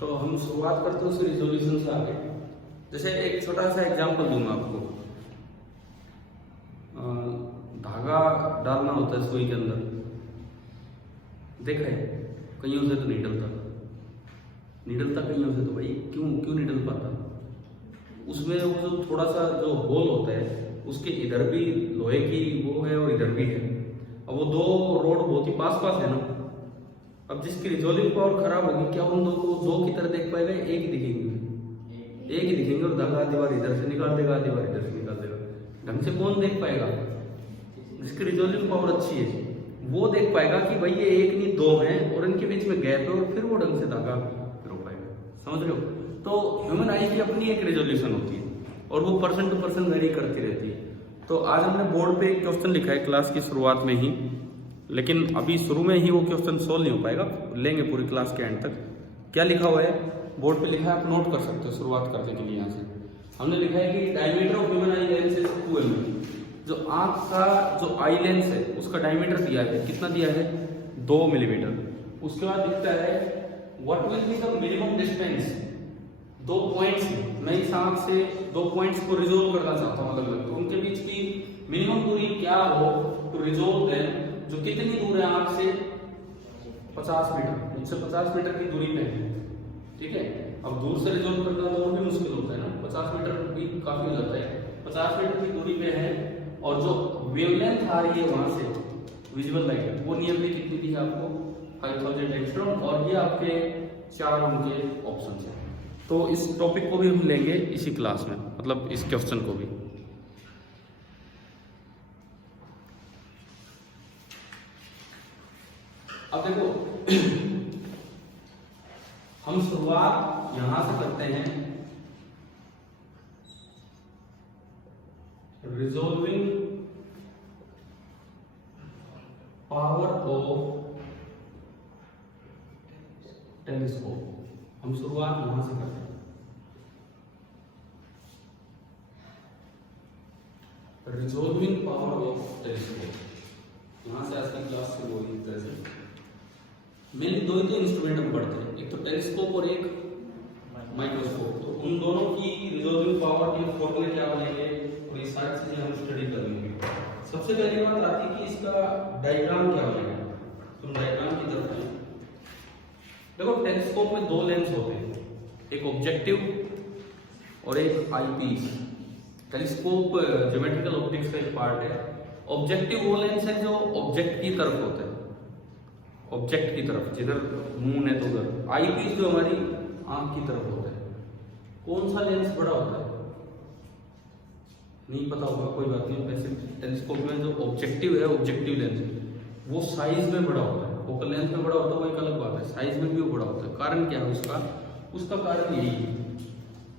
तो हम शुरुआत करते हैं उस रिजोल्यूशन से आगे। जैसे एक छोटा सा एग्जांपल दूंगा आपको। धागा डालना होता है सुई के अंदर, देखा है कईयों से तो नहीं डलता कईयों से तो भाई क्यों नहीं डल पाता। उसमें वो जो थोड़ा सा जो होल होता है उसके इधर भी लोहे की वो है और इधर भी है। अब वो दो रोड बहुत ही पास है ना। अब जिसकी रिजोल्विंग पावर खराब होगी, क्या उन दो की तरह देख पाएगा? एक ही दिखेंगे और धागा दीवार इधर से निकाल देगा, दीवार इधर से निकाल देगा। ढंग से कौन देख पाएगा? जिसकी रिजोल्विंग पावर अच्छी है वो देख पाएगा कि भाई ये एक नहीं दो हैं और इनके बीच में गैप है, और फिर वो ढंग से धागा रो पाएगा। समझ रहे हो? तो ह्यूमन आई की अपनी एक रिजोल्यूशन होती है और वो पर्सन टू पर्सन वेरी करती रहती है। तो आज हमने बोर्ड पे एक क्वेश्चन लिखा है क्लास की शुरुआत में ही, लेकिन अभी शुरू में ही वो क्वेश्चन सोल्व नहीं हो पाएगा, लेंगे पूरी क्लास के एंड तक। क्या लिखा हुआ है बोर्ड पे? लिखा है, आप नोट कर सकते हो शुरुआत करने के लिए। यहाँ से हमने लिखा है कि diameter of human eye lens is 2 mm। जो आंख का जो आई लेंस है उसका डायमीटर दिया है, कितना दिया है? 2 मिलीमीटर। उसके बाद दिखता है what will be the minimum distance. 2 points, मैं इस आंख से 2 पॉइंट्स को रिजोल्व करना चाहता हूँ अलग अलग, तो उनके बीच की मिनिमम दूरी क्या हो टू रिजोल्व देम। जो कितनी दूर है आंख से? 50 मीटर। मुझसे 50 मीटर की दूरी पे है, ठीक है। अब दूर से रिजोल्व करना तो और भी मुश्किल होता है ना, 50 मीटर भी काफी हो जाता है। 50 मीटर की दूरी पे है और जो वेवलेंथ आ रही है वहां से विजुअल लाइट, वो नियरली कितनी दी है आपको? 5000 एंगस्ट्रॉम। और ये आपके 4 उनके ऑप्शन है। तो इस टॉपिक को भी हम लेंगे इसी क्लास में, मतलब इस क्वेश्चन को भी। अब देखो हम शुरुआत यहां से करते हैं, रिजोल्विंग पावर ऑफ टेलीस्कोप। हम शुरुआत यहां से करते हैं। रिजोल्विंग पावर ऑफ टेलीस्कोप, यहां से आज की क्लास शुरू होगी। इस तरह से मेनली दो ही तो इंस्ट्रूमेंट हम पढ़ते हैं, एक तो टेलीस्कोप और एक माइक्रोस्कोप। तो उन दोनों की रिजोल्विंग पावर के फॉर्मूले क्या बनेंगे और ये सारी चीजें हम स्टडी कर लेंगे। सबसे पहली बात आती है कि इसका डायग्राम क्या बनेगा। तुम डायग्राम की तरफ आए। देखो टेलीस्कोप में 2 लेंस होते हैं, एक ऑब्जेक्टिव और एक आईपीस। टेलीस्कोप ज्योमेट्रिकल ऑप्टिक्स का एक पार्ट है। ऑब्जेक्टिव वो लेंस है जो ऑब्जेक्ट की तरफ होता है, ऑब्जेक्ट की तरफ, जिधर मून है तो उधर। आईपीस जो हमारी आंख की तरफ होता है। कौन सा लेंस बड़ा होता है? नहीं पता होगा, कोई बात नहीं। वैसे टेलीस्कोप में जो ऑब्जेक्टिव है, ऑब्जेक्टिव लेंस, वो साइज में बड़ा होता है। फोकल लेंथ में बड़ा होता है वो एक अलग बात है, साइज में भी वो बड़ा होता है। कारण क्या है उसका कारण यही है,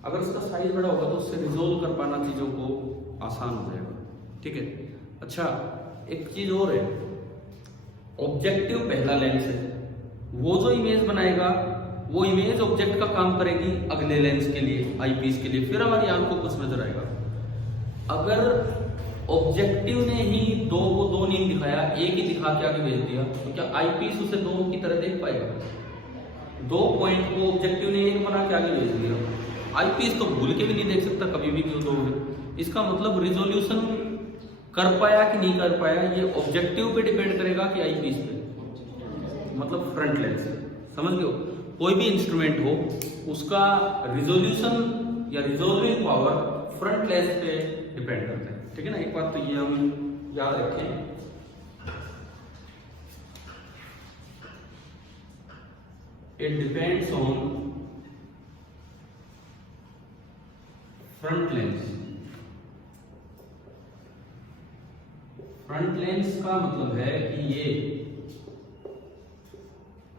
अगर उसका साइज बड़ा होगा तो उससे रिजोल्व कर पाना चीजों को आसान हो जाएगा, ठीक है। अच्छा, एक चीज और है, ऑब्जेक्टिव पहला लेंस है, वो जो इमेज बनाएगा वो इमेज ऑब्जेक्ट का काम करेगी अगले लेंस के लिए, आईपीस के लिए, फिर हमारी आंख को कुछ नजर आएगा। अगर ऑब्जेक्टिव ने ही 2 को 2 नहीं दिखाया, एक ही दिखा के आगे भेज दिया, तो क्या आईपीस उसे 2 की तरह देख पाएगा? 2 पॉइंट को ऑब्जेक्टिव ने 1 बना के आगे भेज दिया, आईपीस तो भूल के भी नहीं देख सकता कभी भी क्यों 2 है। इसका मतलब रिजोल्यूशन कर पाया कि नहीं कर पाया, ये ऑब्जेक्टिव पे डिपेंड करेगा कि आईपीस पे, मतलब फ्रंट लेंस। समझ लो, कोई भी इंस्ट्रूमेंट हो उसका रिजोल्यूशन या रिजोल्विंग पावर फ्रंट लेंस पे डिपेंड करता है, ठीक है ना। एक बात तो ये हम याद रखें, it depends on front lens. Front lens का मतलब है कि ये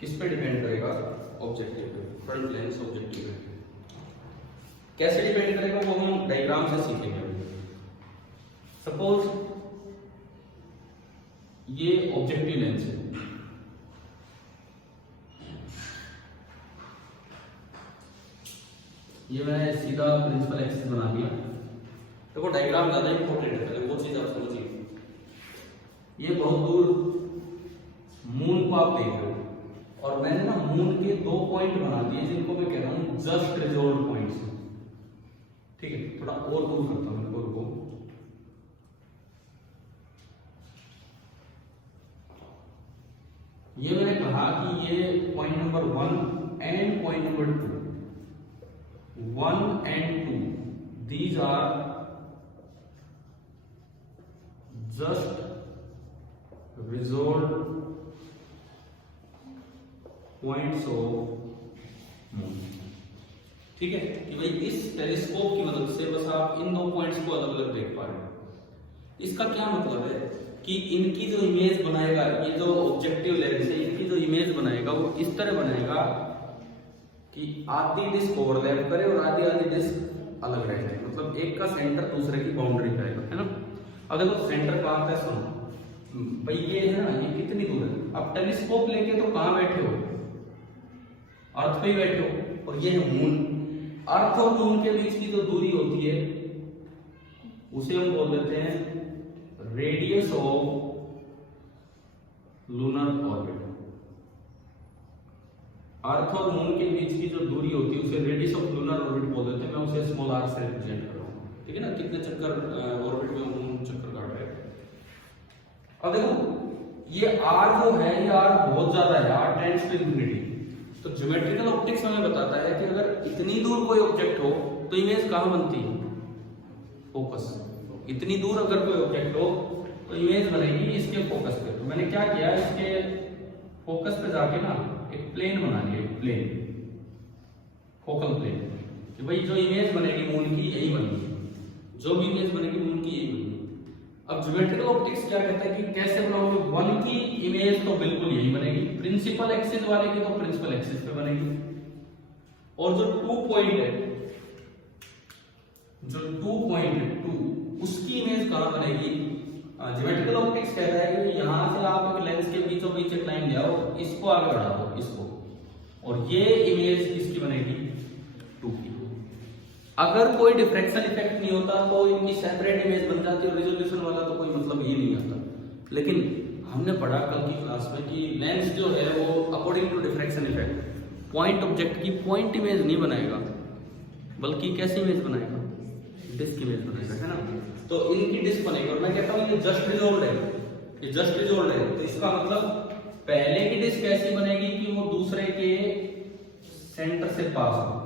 किस पे डिपेंड करेगा? ऑब्जेक्टिव पे। फ्रंट लेंस ऑब्जेक्टिव पे कैसे डिपेंड करेगा वो हम डायग्राम से सीखेंगे। सपोज ये ऑब्जेक्टिव लेंस है, ये मैंने सीधा प्रिंसिपल एक्सिस बना दिया। देखो डायग्राम ज्यादा इंपॉर्टेंट है, पहले वो चीज आप समझिए। ये बहुत दूर मून को आप देख रहे हो और मैंने ना मून के 2 पॉइंट बना दिए जिनको मैं कह रहा हूं जस्ट रिजॉल्व पॉइंट्स। ठीक है, थोड़ा और दूर करता हूं इनको, रुको। ये मैंने कहा कि ये point number 1 and point number 2, 1 and 2, these are just resolve points of moon. ठीक है, कि भाई इस टेलीस्कोप की मदद से बस आप इन 2 पॉइंट्स को अलग अलग देख पा रहे हो। इसका क्या मतलब है कि इनकी जो इमेज बनाएगा, ये जो ऑब्जेक्टिव लेंस है, इनकी जो इमेज बनाएगा वो इस तरह बनाएगा कि आधी डिस्क ओवरलैप करे और आधी आधी डिस्क अलग रह जाए, मतलब एक का सेंटर दूसरे की बाउंड्री पे आएगा, है ना। अब देखो सेंटर कहां पे, सुनो भाई, ये है ना, ये कितनी दूर है। अब टेलीस्कोप लेके तो कहां बैठे हो, अर्थ पे ही बैठे हो, और ये है मून। अर्थ और मून के बीच की जो दूरी होती है उसे हम बोल देते हैं रेडियस ऑफ लूनर ऑर्बिट। अर्थ और मून के बीच की जो दूरी होती है उसे रेडियस ऑफ लूनर ऑर्बिट बोल देते हैं। मैं उसे स्मॉल आर से रिप्रेजेंट कर रहा हूं, ठीक है ना, कितने चक्कर ऑर्बिट में मून चक्कर काट रहा है। अब देखो ये आर जो है, ये आर बहुत ज्यादा है, आर टेंड्स टू इंफिनिटी। तो ज्योमेट्रिकल ऑप्टिक्स हमें बताता है कि अगर इतनी दूर कोई ऑब्जेक्ट हो तो इमेज कहां बनती है, फोकस। इतनी दूर अगर कोई ऑब्जेक्ट हो तो इमेज बनेगी इसके फोकस पे। तो मैंने क्या किया, इसके फोकस पे जाके ना एक प्लेन बना लिया, प्लेन, फोकल प्लेन, कि भाई जो इमेज बनेगी मून की यही बनेगी, जो भी इमेज बनेगी मून की यही बनेगी। अब ज्योमेट्रिकल ऑप्टिक्स क्या कहता है कि कैसे बनाओगे, 1 की इमेज तो बिल्कुल यही बनेगी, प्रिंसिपल एक्सिस वाले की तो प्रिंसिपल एक्सिस पे बनेगी, और जो 2 पॉइंट है, जो 2 पॉइंट है 2, उसकी इमेज कहां बनेगी। ज्योमेट्रिकल ऑप्टिक्स कहता है कि यहां से आप एक लेंस के बीचों बीच एक लाइन ले आओ, इसको आगे बढ़ा दो, इसको, और ये इमेज किसकी बनेगी, 2 की। अगर कोई डिफ्रैक्शन इफेक्ट नहीं होता तो इनकी सेपरेट इमेज बन जाती है, रेजोल्यूशन वाला तो कोई मतलब ही नहीं आता। लेकिन हमने पढ़ा कल की क्लास में कि लेंस जो है वो according to diffraction effect point object की पॉइंट इमेज नहीं बनाएगा, बल्कि कैसी इमेज बनाएगा, डिस्क इमेज बनाएगा, है ना। तो इनकी डिस्क बनेगी, और मैं कहता हूं ये जस्ट रिजॉल्व है, ये जस्ट रिजॉल्व है। तो इसका मतलब पहले की डिस्क ऐसी बनेगी कि वो दूसरे के सेंटर से पास हो,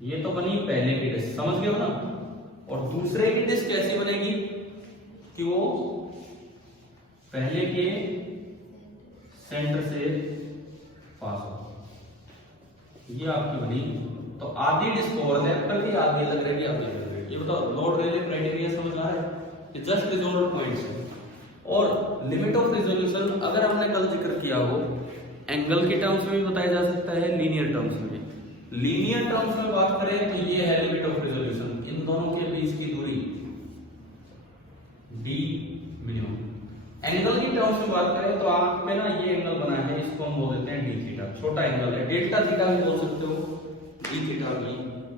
ये तो बनी पहले की डिस्क, समझ गए हो ना। और दूसरे की डिस्क कैसी बनेगी कि वो पहले के सेंटर से पास हो, ये आपकी बनी। तो आधी डिस्क ओवरलैप कर दी, आधी अलग रहेगी, आधी अलग रहेगी। ये बताओ लॉर्ड रेले क्राइटेरिया समझ आ रहा है, ये जस्ट रिजॉल्व पॉइंट्स है। और लिमिट ऑफ रिजोल्यूशन अगर हमने कल जिक्र किया हो, एंगल के टर्म्स में भी बताया जा सकता है, लीनियर टर्म्स में भी। लीनियर टर्म्स में बात करें तो ये है लिमिट ऑफ रिजोल्यूशन, इन दोनों के बीच की दूरी d मिनिमम। एंगल की टर्म्स में बात करें तो आंख में ना ये एंगल बना है, इसको हम बोल देते हैं डी थीटा, छोटा एंगल है, डेल्टा थीटा भी बोल सकते हो, डी थीटा भी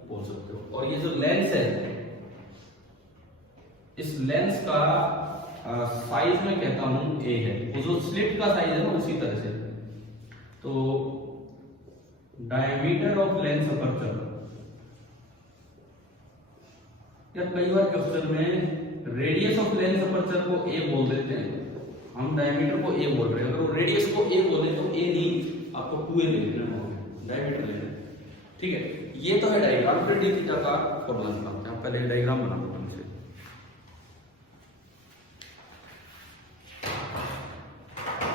बोल सकते हो। और ये जो लेंस है, इस लेंस का साइज में कहता हूं a है, वो जो स्लिट का साइज है ना उसी तरह से। तो डायमीटर ऑफ लेंस अपर्चर, या कई बार क्वेश्चन में रेडियस ऑफ लेंस अपर्चर को a बोल देते हैं, हम डायमीटर को a बोल रहे हैं। अगर रेडियस को a बोले तो a नहीं, आपको 2a ले लेना होगा, डायमीटर लेना, ठीक है। ये तो है डायग्राम, फिर डी थीटा का फॉर्मूला निकालते हैं। पहले डायग्राम बना लो हमसे,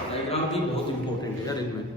डायग्राम भी बहुत इंपॉर्टेंट है यार इसमें।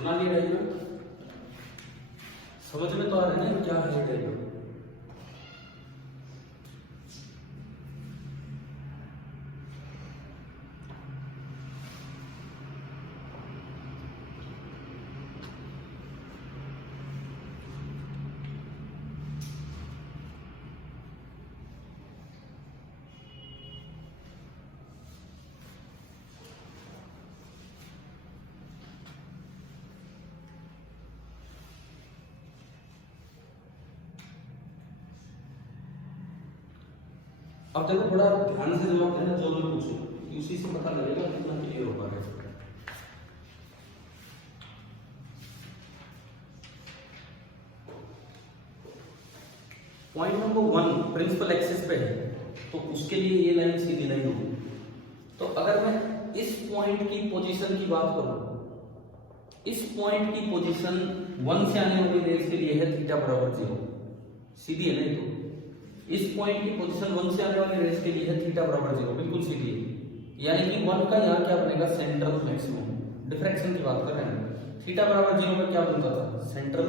बना लिया डायग्राम, समझ में तो आ रहा है ना क्या है डायग्राम। अब देखो बड़ा ध्यान से जवाब देना जो मैं पूछूं, उसी से पता लगेगा कितना क्लियर हो पा रहा है। पॉइंट नंबर 1 प्रिंसिपल एक्सिस पे है, तो उसके लिए ये लाइन सीधी लाइन होगी। तो अगर मैं इस पॉइंट की पोजीशन की बात करूं, इस पॉइंट की पोजीशन 1 से आने वाली रेस के लिए है थीटा बराबर 0, सीधी है ना। तो इस पॉइंट की पोजीशन 1 से आने वाली रेस के लिए है थीटा बराबर 0, बिल्कुल सीधी है। यानी कि 1 का यहाँ क्या बनेगा, सेंट्रल मैक्सिमम। डिफ्रैक्शन की बात कर रहे हैं, थीटा बराबर 0 में क्या बनता था, सेंट्रल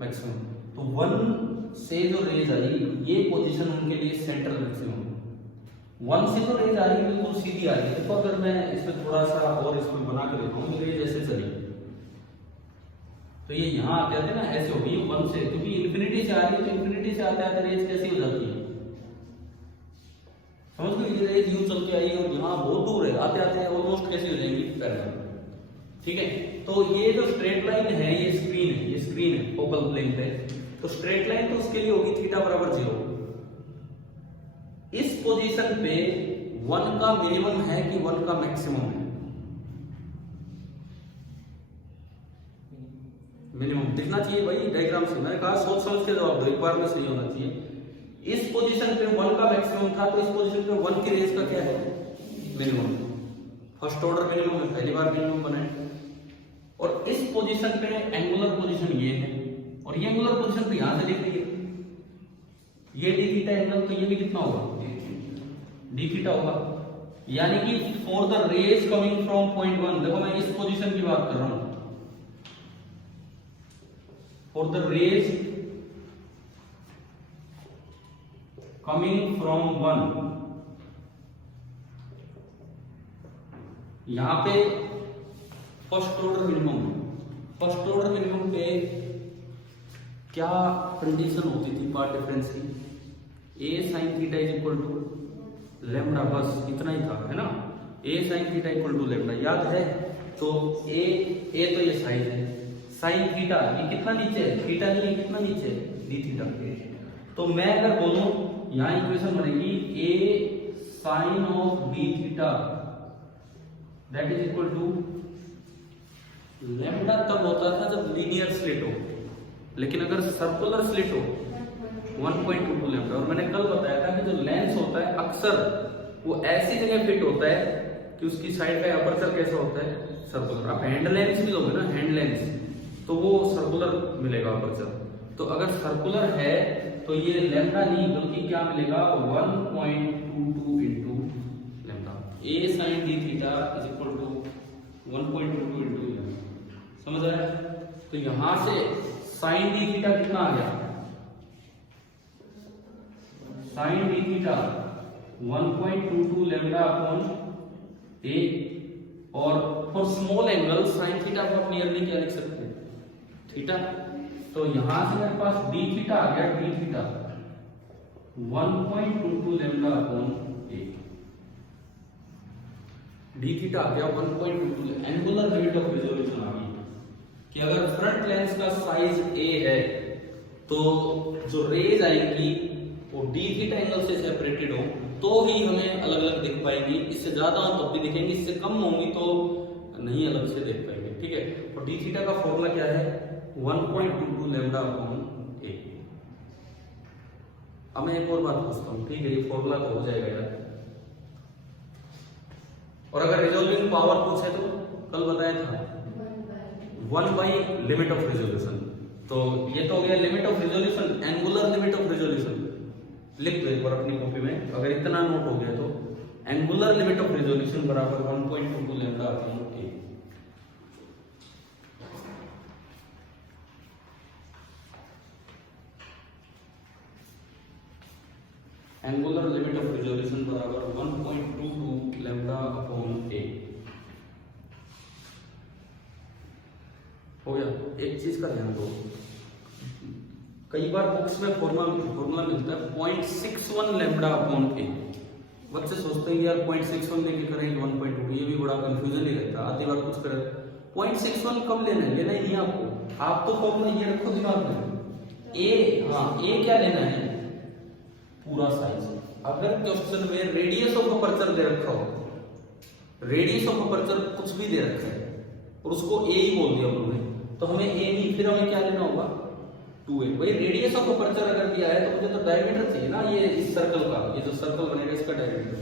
मैक्सिमम। तो 1 से जो रेज आई ये पोजीशन उनके लिए सेंट्रल मैक्सिमम। 1 से जो रेज आ रही है बिल्कुल सीधी आ रही है। तो अगर मैं इसमें थोड़ा सा और इसमें बना के देखता हूँ, रेज ऐसे चली तो ये यहाँ आते आते ना ऐसे होगी 1 से, क्योंकि इन्फिनिटी से आ रही है, तो इन्फिनिटी से आते आते रेज कैसी हो जाती है, समझ लो। ये रेज यूं चल के आई और यहाँ बहुत दूर है, आते आते ऑलमोस्ट कैसी हो जाएंगी, पैरेलल। ठीक है, तो ये जो स्ट्रेट लाइन है ये स्क्रीन है, ये स्क्रीन है फोकल प्लेन पे। तो स्ट्रेट लाइन तो उसके लिए होगी थीटा बराबर 0। इस पोजीशन पे 1 का मिनिमम है कि 1 का मैक्सिमम है, मिनिमम दिखना चाहिए भाई डायग्राम से। मैंने कहा सोच समझ के जवाब दो, एक बार में सही होना चाहिए। इस पोजीशन पे 1 का मैक्सिमम था, तो इस पोजीशन पे 1 की रेंज का क्या है, मिनिमम। फर्स्ट ऑर्डर मिनिमम है, पहली बार मिनिमम बना है। और इस पोजीशन पे एंगुलर पोजीशन ये है, और ये एंगुलर पोजीशन पे यहां से लिख लीजिए, ये डी थीटा एंगल, तो ये भी कितना होगा, डी थीटा होगा। यानी कि for the rays coming from point 1, देखो मैं इस पोजीशन की बात कर रहा हूं, for the rays coming from 1, यहां पे first order minimum, first order minimum पे क्या कंडीशन होती थी पार्ट डिफरेंस की, a sine theta is equal to lambda, बस इतना ही था, है ना। A sine theta equal to lambda याद है। तो ए तो ये साइन है, साइन थीटा ये कितना नीचे है, थीटा नहीं है, कितना नीचे है, डी थीटा। तो मैं अगर बोलूं यहां इक्वेशन बनेगी a sine of d theta that is equal to lambda. तब होता था जब लीनियर स्लिट हो, लेकिन अगर सर्कुलर स्लिट हो 1.22 लैम्डा। और मैंने कल बताया था कि जो लेंस होता है अक्सर वो ऐसी जगह फिट होता है कि उसकी साइड का अपर्चर कैसा होता है, सर्कुलर। आप हैंड लेंस भी लोगे ना, हैंड लेंस, तो वो सर्कुलर मिलेगा अपर्चर। तो अगर सर्कुलर है तो ये लैम्डा नहीं बल्कि क्या मिलेगा, 1.22 into lambda. A sine d theta is equal to 1.22 into lambda, समझ रहे हैं। तो यहां से साइन डी थीटा कितना आ गया, sine d theta 1.22 lambda upon a. और for small angle sine theta को आप नियरली क्या लिख सकते हैं, थीटा। तो यहां से मेरे पास डी थीटा आ गया, डी थीटा 1.22 लैम्डा अपॉन ए, डी थीटा आ गया 1.22। एंगुलर लिमिट ऑफ रेजोल्यूशन आ गई कि अगर फ्रंट लेंस का साइज ए है तो जो रेज आएंगी वो डी थीटा एंगल से सेपरेटेड हो तो ही हमें अलग अलग दिख पाएंगी। इससे ज्यादा हो तब भी दिखेंगी, इससे कम होंगी तो नहीं अलग से देख पाएंगे, ठीक है। और डी थीटा का फॉर्मूला क्या है, 1.22 लैम्डा अपॉन ए। अब मैं एक और बात पूछता हूँ, ठीक है, ये फॉर्मूला तो हो जाएगा यार। और अगर रिजोल्विंग पावर पूछे तो कल बताया था 1 लिमिट ऑफ रेजोल्यूशन। तो ये तो हो गया limit of resolution, angular limit of resolution लिख दो एक बार अपनी कॉपी में, अगर इतना नोट हो गया तो एंगुलर लिमिट ऑफ रेजोल्यूशन बराबर 1.22 lambda upon A. Angular limit of resolution बराबर 1.22 लैम्ब्डा अपॉन ए। हो गया। एक चीज का ध्यान दो, कई बार बुक्स में फॉर्मूला मिलता है 0.61 लैम्ब्डा अपॉन ए। बच्चे सोचते हैं यार 0.61 लेके करेंगे 1.2, ये भी बड़ा कंफ्यूजन ही रहता है। आधी बार कुछ करें 0.61 कब लेना है, लेना ही नहीं आपको। आप तो फॉर्मूला ये रखो दिमाग में, ए, हाँ ए क्या लेना है, पूरा साइज। अगर क्वेश्चन में रेडियस ऑफ अपर्चर दे रखा हो, रेडियस ऑफ अपर्चर कुछ भी दे रखा है और उसको ए ही बोल दिया उन्होंने, तो हमें ए नहीं, फिर हमें क्या लेना होगा 2a। भाई रेडियस ऑफ अपर्चर अगर दिया है तो मुझे तो डायमीटर चाहिए ना, ये इस सर्कल का, ये जो सर्कल बनेगा इसका डायमीटर।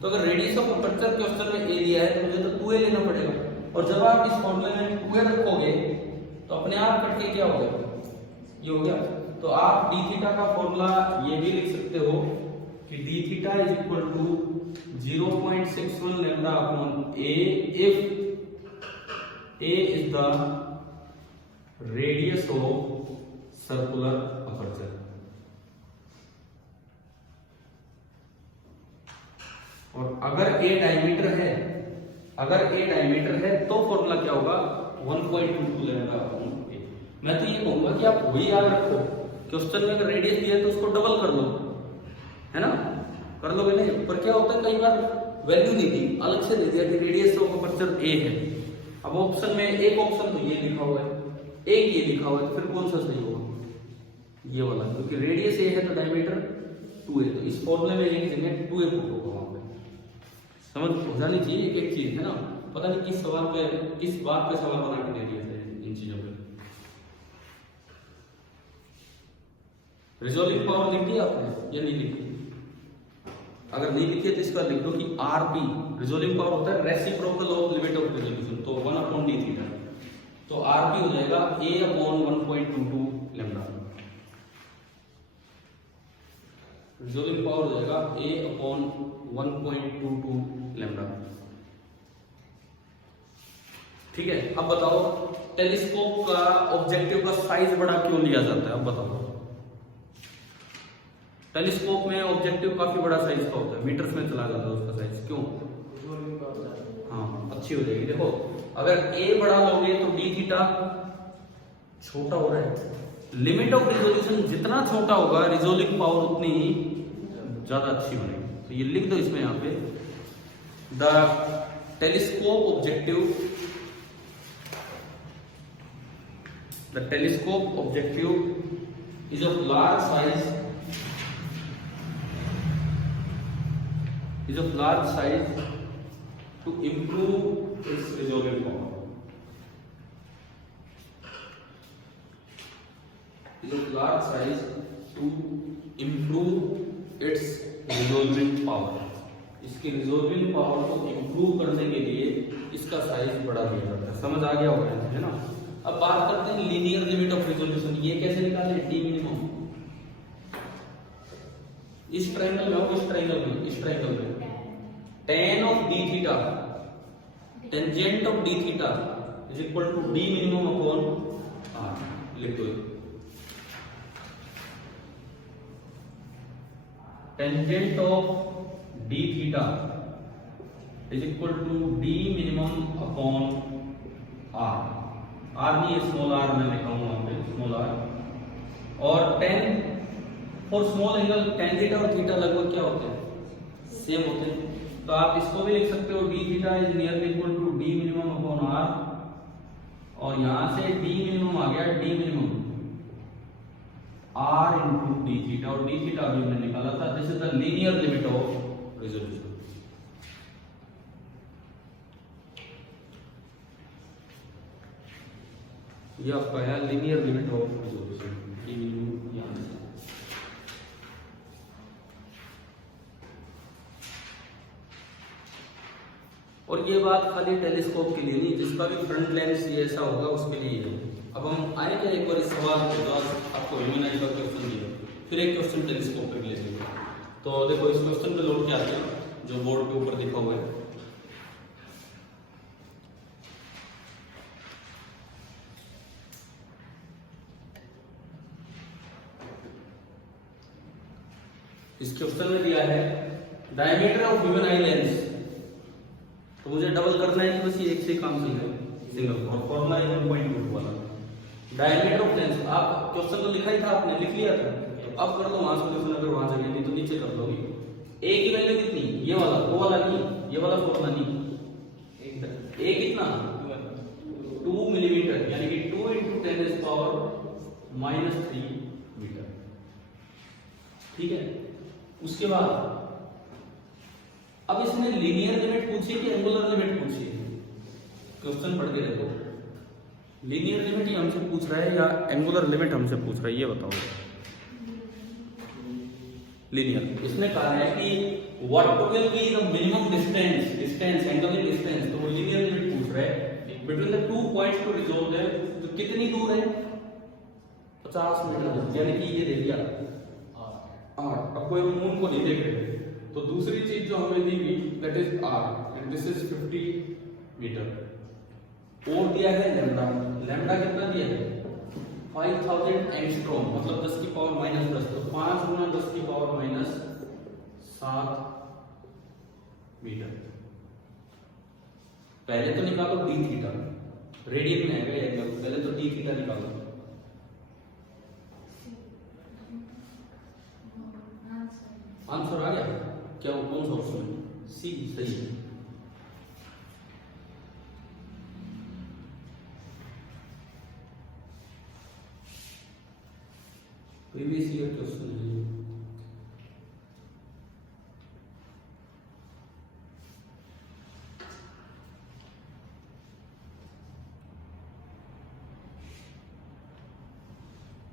तो अगर रेडियस ऑफ अपर्चर क्वेश्चन में a दिया है तो मुझे तो 2a लेना पड़ेगा। और जब आप इस फॉर्मूले में 2a रखोगे तो अपने आप कट के क्या हो गया, ये हो गया। तो आप d थीटा का फॉर्मूला ये भी लिख सकते हो कि d theta is equal to 0.61 lambda upon a if a is the radius of circular aperture. और अगर a डायमीटर है, अगर a डायमीटर है तो फॉर्मूला क्या होगा 1.22 लैम्ब्डा अपॉन a। मैं तो ये कहूंगा कि आप वही याद रखो, क्वेश्चन में अगर रेडियस दिया है तो उसको डबल कर लो, है ना, कर लोगे नहीं। पर क्या होता है कई बार वैल्यू नहीं दी, अलग से दे दिया कि रेडियस ऑफ अपर्चर a है। अब ऑप्शन में एक ऑप्शन तो ये लिखा हुआ है, एक ये लिखा हुआ है, तो फिर कौन सा सही होगा, ये वाला, क्योंकि रेडियस ए है तो डायमीटर 2a, तो इस फॉर्मूले में लिख देंगे 2a पुट होगा वहां पे। समझ हो जानी चाहिए, एक एक चीज है ना। पता नहीं किस सवाल पे, किस बात पे सवाल बना के दे दिया था इन चीजों पे। रिजॉल्विंग पावर लिख दी आपने या नहीं लिखी? अगर नहीं लिखी है तो इसका लिख दो कि आरपी रिजॉल्विंग पावर होता है reciprocal of limit of resolution, तो 1 अपॉन डी थीटा। तो आरपी हो जाएगा a upon 1.22 lambda. Resolving power हो जाएगा a अपॉन 1.22 लैम्ब्डा। ठीक है। अब बताओ टेलीस्कोप का ऑब्जेक्टिव का साइज बड़ा क्यों लिया जाता है, अब बताओ। टेलीस्कोप में ऑब्जेक्टिव काफी बड़ा साइज का होता है, मीटर्स में चला जाता है उसका साइज, क्यों? हाँ अच्छी हो जाएगी। देखो अगर a बड़ा लोगे तो d थीटा छोटा हो रहा है। लिमिट ऑफ रिजोल्यूशन जितना छोटा होगा रिजोल्विंग पावर उतनी ही ज्यादा अच्छी बनेगी। तो ये लिख दो इसमें यहाँ पे, the telescope objective is of large size, to improve its resolving power. Is of large size to improve its resolving power. इसकी रिजोल्विंग पावर को इंप्रूव करने के लिए इसका साइज बड़ा दिया जाता है। समझ आ गया होगा, है ना। अब बात करते हैं लीनियर लिमिट ऑफ रिजोल्यूशन। ये कैसे निकालें, डी मिनिमम। इस ट्रायंगल में, इस ट्रायंगल में tan of d theta, tangent of d theta is equal to d minimum upon r। लिख दो, tangent of d theta is equal to d minimum upon r। r नहीं है, small r मैं लिखा हूं वहां पे, स्मॉल r। और tan for small angle, tan theta और थीटा लगभग क्या होते हैं, सेम होते हैं। तो आप इसको भी लिख सकते हो d theta is nearly equal to d minimum upon r, और यहां से d मिनिमम आ गया d minimum r into d theta, और d थीटा अभी हमने निकाला था। This is the linear limit of resolution. ये आपका है linear limit of resolution, d minimum यहां से। और ये बात खाली टेलीस्कोप के लिए नहीं, जिसका भी फ्रंट लेंस ये ऐसा होगा उसके लिए है। अब हम आएंगे एक बार इस सवाल के बाद, आपको ह्यूमन का क्वेश्चन दिया, फिर एक क्वेश्चन टेलीस्कोप पे ले लेंगे। तो देखो इस क्वेश्चन पे लौट के आते हैं जो बोर्ड के ऊपर लिखा हुआ है। इस क्वेश्चन में दिया है diameter of human eye lens, तो मुझे डबल करना है कि बस ये एक से काम सिंगल और फॉर्मूला है 1.2 वाला। डायमीटर ऑफ लेंस आप क्वेश्चन तो लिखा ही था, आपने लिख लिया था, तो अब कर लो वहां सोल्यूशन, अगर वहां जगह नहीं तो नीचे कर लोगे। ए की वैल्यू कितनी, ये वाला, वो वाला नहीं, ये वाला फॉर्मूला नहीं, ए कितना 2 मिलीमीटर, यानी कि 2 × 10⁻³ मीटर। ठीक है, उसके बाद अब इसमें लीनियर लिमिट पूछी कि एंगुलर लिमिट पूछी है, क्वेश्चन पढ़ के देखो। लीनियर लिमिट ही हमसे पूछ रहा है या एंगुलर लिमिट हमसे पूछ रहा है, ये बताओ। लीनियर, इसने कहा है कि what will be the minimum distance angular distance, तो वो लीनियर लिमिट पूछ रहा है between the 2 points to resolve them, तो कितनी दूर है 50 मीटर, यानी कि ये दे दिया 8। अब कोई मून को नहीं देख रहे, तो दूसरी चीज जो हमें दी हुई that is r and this is 50 metre. और दिया है लैम्डा, लैम्डा कितना दिया है 5000 एंगस्ट्रॉम, मतलब 10⁻⁻10, तो 5 × 10⁻⁷ मीटर। पहले तो निकालो d थीटा, रेडियन में आएगा एंगल, पहले तो d थीटा निकालो। आंसर आ गया क्या, वो कौन सा ऑप्शन है, सी सही है। प्रीवियस ईयर क्वेश्चन है।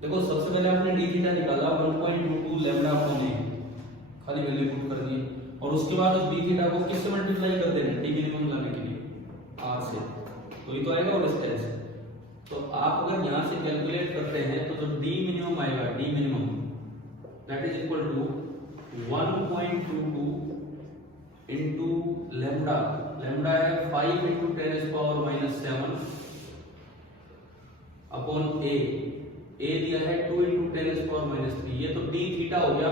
देखो सबसे पहले आपने डी थीटा निकाला 1.22 लैम्डा अपॉन ए, खाली वैल्यू पुट कर दी, और उसके बाद उस डी थीटा को किससे मल्टीप्लाई कर देना डी मिनिमम लाने के लिए, आर से, तो ये तो आएगा और डिस्टेंस। तो आप अगर यहां से कैलकुलेट करते हैं तो जो डी मिनिमम आएगा, d minimum that is equal to 1.22 into lambda, lambda है 5 × 10⁻⁷ अपॉन ए, ए दिया है 2 × 10⁻⁻3, ये तो डी थीटा हो गया,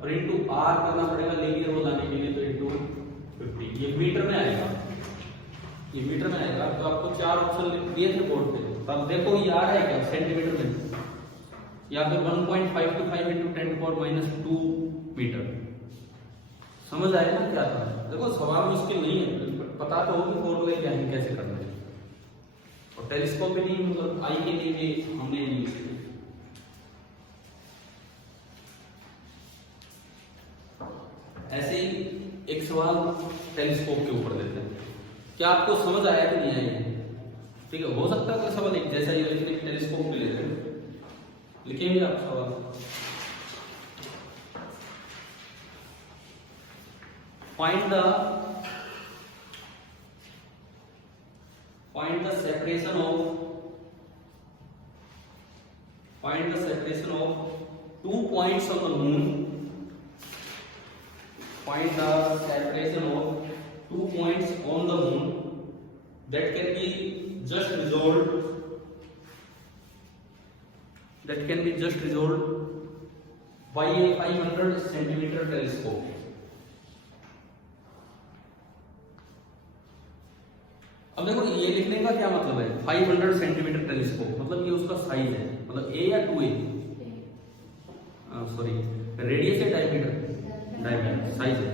और इनटू आर करना पड़ेगा लीनियर वो लाने के लिए, तो इनटू 50, ये मीटर में आएगा, ये मीटर में आएगा। तो आपको 4 ऑप्शन दिए थे बोर्ड पे, तो अब देखो ये आ रहा है क्या सेंटीमीटर में, या फिर 1.525 × 10⁻⁻2 मीटर। समझ आएगा ना क्या था, देखो सवाल मुश्किल नहीं है, पता तो होगी फॉर्मूले क्या है, कैसे करना है। और टेलीस्कोप के लिए मतलब आई के लिए भी हमने यूज किया। ऐसे ही एक सवाल टेलीस्कोप के ऊपर देते हैं, क्या आपको समझ आया कि नहीं आया, ठीक है। हो सकता है कोई सवाल एक जैसा ये लिखने के टेलीस्कोप के लेते हैं, लिखेंगे आप सवाल। Find the separation of 2 points on the moon. Find the separation of 2 points on the moon that can be just resolved by a 500 centimeter telescope. अब देखो ये लिखने का क्या मतलब है, 500 सेंटीमीटर टेलीस्कोप, मतलब ये उसका साइज है, मतलब ए या 2a, सॉरी रेडियस है डायमीटर साइज है,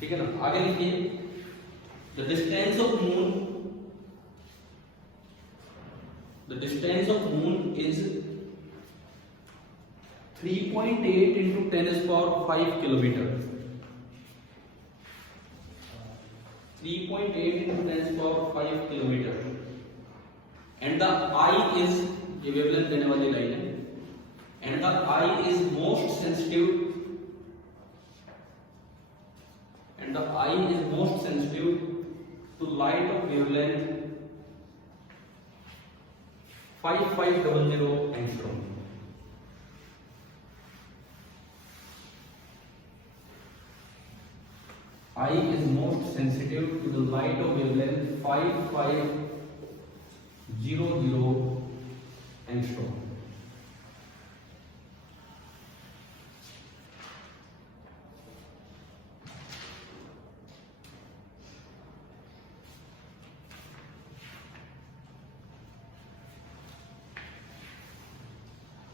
ठीक है ना। आगे लिखिए the distance of moon is 3.8 × 10⁵ kilometre, 3.8 × 10⁵ kilometre, and the eye is, ये वेवलेंथ देने वाली लाइन है, and the eye is most sensitive to light of wavelength 5500 angstrom. I is most sensitive to the light of wavelength 5500 angstrom.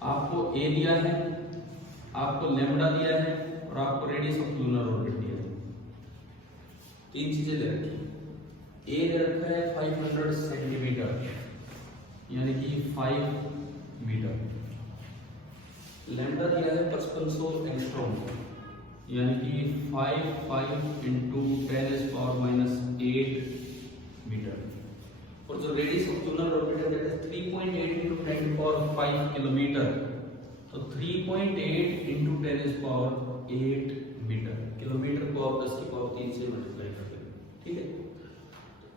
आपको ए दिया है, आपको lambda दिया है और आपको रेडियस ऑफ लूनर ऑर्बिट दिया है। तीन चीजें दे रखी है। ए दे रखा है 500 सेंटीमीटर यानी कि 5 मीटर। लैम्डा दिया है 5500 एंगस्ट्रॉम यानी कि 5 इंटू 10⁻⁸ मीटर। और जो रेडियस ऑफ लूनर ऑर्बिट है दैट इज 3.8 इंटू 10⁵ किलोमीटर। तो 3.8 इंटू 10⁸ मीटर। किलोमीटर को आप 10⁻³ से मल्टीप्लाई कर दें, ठीक है।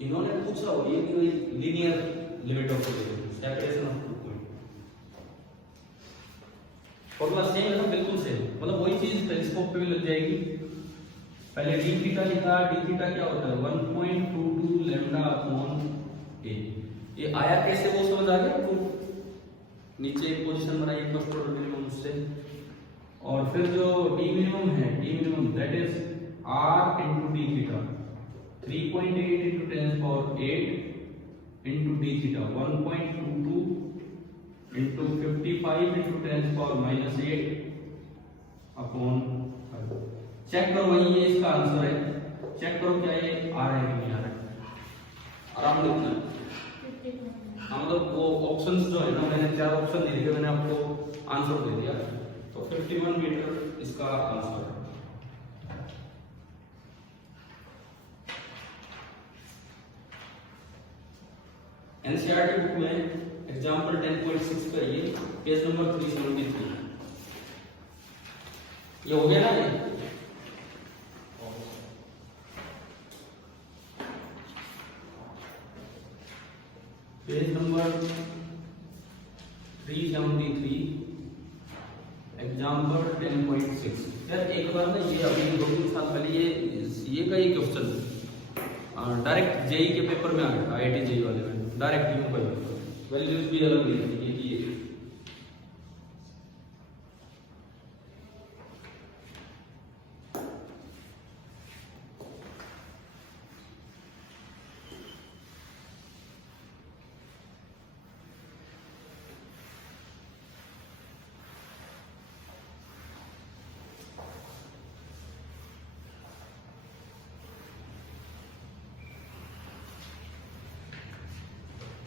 इन्होंने पूछा हो ये कि linear limit of separation of two point. Formula same है ना, बिल्कुल सेम, मतलब वही चीज टेलीस्कोप पे भी लग जाएगी। पहले डी थीटा लिखा, डी थीटा क्या होता है 1.22 लैम्डा अपॉन ए। ये आया कैसे वो समझ आ गया आपको? नीचे एक पोजीशन बनाई फर्स्ट ऑर्डर मिनिमम उससे, और फिर जो डी मिनिमम है, d minimum that is r into d theta 3.8 into 10⁸ into d theta 1.22 into 55 into 10⁻⁸ upon. Check करो भाई ये इसका आंसर है, चेक करो क्या ये आ रहा है कि नहीं आ रहा है। आराम लिखना है। मतलब वो ऑप्शंस जो है ना, मैंने 4 ऑप्शन दे दिए, मैंने आपको आंसर दे दिया। तो 51 मीटर इसका आंसर है। एनसीईआरटी बुक में एग्जांपल 10.6 पे ये पेज नंबर 373 ये हो गया ना। ये पेज नंबर 373 एग्जांपल 10.6। यार एक बार ना ये अभी 2-3 साल पहले ये का ये क्वेश्चन डायरेक्ट जेई के पेपर में आ गया, आईआईटी जेई वाले में डायरेक्ट यूं पर वैल्यूज भी अलग दी ये कि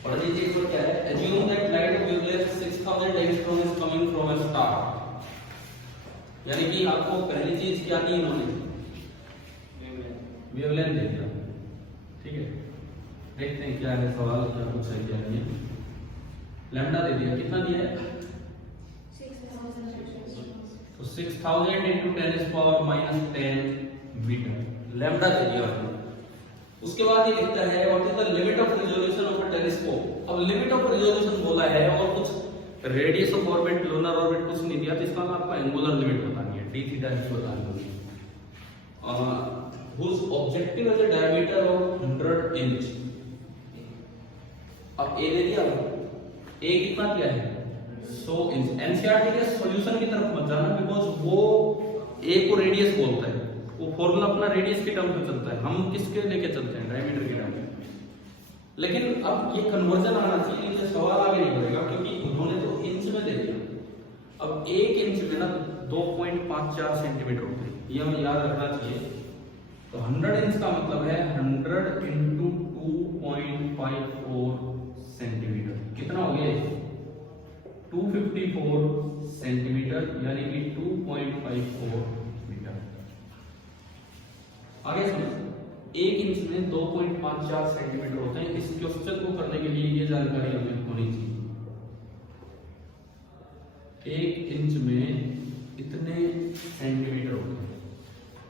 और ये चीज क्या है, assume that light of wavelength 6000 angstrom is coming from a star। यानी कि आपको पहली चीज क्या दी इन्होंने, वेवलेंथ दे दिया, ठीक है। देखते हैं क्या है सवाल, क्या कुछ है क्या नहीं है। लैम्डा दे दिया, कितना दिया है 6000। तो 6000 इंटू 10⁻⁻10 मीटर लैम्डा दे दिया। उसके बाद ये लिखता है what is the limit of resolution of a telescope. अब लिमिट ऑफ रिजोल्यूशन बोला है और कुछ radius of orbit, lunar orbit कुछ नहीं दिया, तो इसका आपको एंगुलर लिमिट बतानी है, डी थीटा इसको बतानी है। whose objective is a diameter of 100 inch. अब ए दे दिया, ए कितना क्या है 100 इंच। एनसीईआरटी के सॉल्यूशन की तरफ मत जाना, बिकॉज वो ए को रेडियस बोलता है, वो फॉर्मूला अपना रेडियस के टर्म में चलता है, हम किसके लेके चलते हैं डायमीटर के टर्म में। लेकिन अब ये कन्वर्जन आना चाहिए, इनसे सवाल आगे नहीं बढ़ेगा क्योंकि उन्होंने तो इंच में दे दिया। अब 1 इंच में ना 2.54 सेंटीमीटर होते हैं, ये हमें याद रखना चाहिए। तो 100 इंच का मतलब है 100 इंटू 2.54 सेंटीमीटर, कितना हो गया 254 सेंटीमीटर यानी कि 2.54 मीटर। आगे समझ, 1 इंच में 2.54 सेंटीमीटर होते हैं। इस क्वेश्चन को करने के लिए ये जानकारी हमें होनी चाहिए, 1 इंच में इतने सेंटीमीटर होते हैं,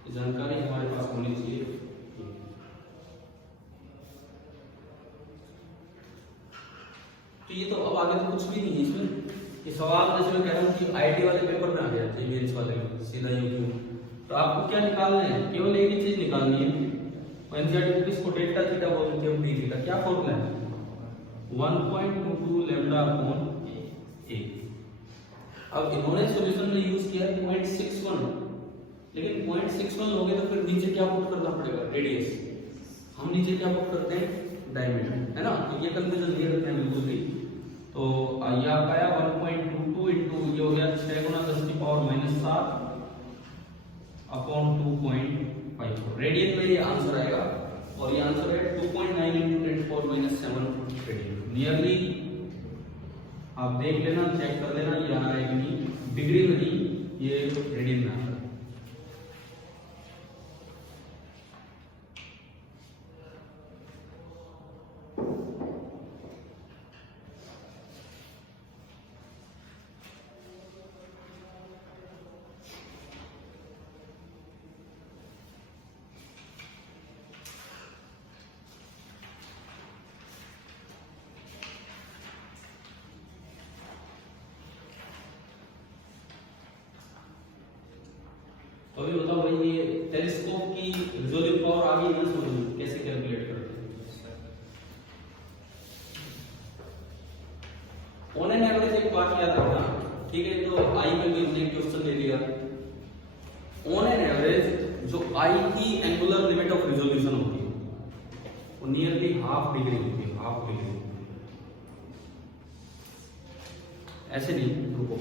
ये जानकारी हमारे पास होनी चाहिए। तो ये तो अब आगे तो कुछ भी नहीं है इसमें, ये सवाल जैसे मैं कह रहा हूँ कि आईआईटी वाले पेपर में आ गया था, मेंस वाले में सीधा यूं। तो आपको क्या निकालना है, केवल एक ही चीज निकालनी है। एनसीईआरटी इसको डेल्टा थीटा बोलते हैं, हम डी थीटा, क्या फॉर्मूला है 1.22 लैम्डा अपॉन ए। अब इन्होंने सॉल्यूशन में यूज किया 0.61, लेकिन 0.61 लोगे तो फिर नीचे क्या पुट करना पड़ेगा रेडियस, हम नीचे क्या पुट करते हैं डायमीटर, है ना। तो ये कंफ्यूजन नहीं रखते हैं बिल्कुल भी। तो ये आपका आया 1.22 इंटू आप देख लेना, चेक कर लेना ये आ रहा है कि नहीं, डिग्री में नहीं, ये रेडियन में आ रहा है। तो अभी बताओ भाई, ये टेलीस्कोप की रिजोल्यूशन पावर आ गई ना, समझ कैसे कैलकुलेट करते हैं। ऑन एन एवरेज एक बात याद रखना, ठीक है, तो आई में भी हमने क्वेश्चन ले लिया। ऑन एन एवरेज जो आई की एंगुलर लिमिट ऑफ रिजोल्यूशन होती है वो नियरली हाफ डिग्री होती है, हाफ डिग्री। ऐसे नहीं, रुको,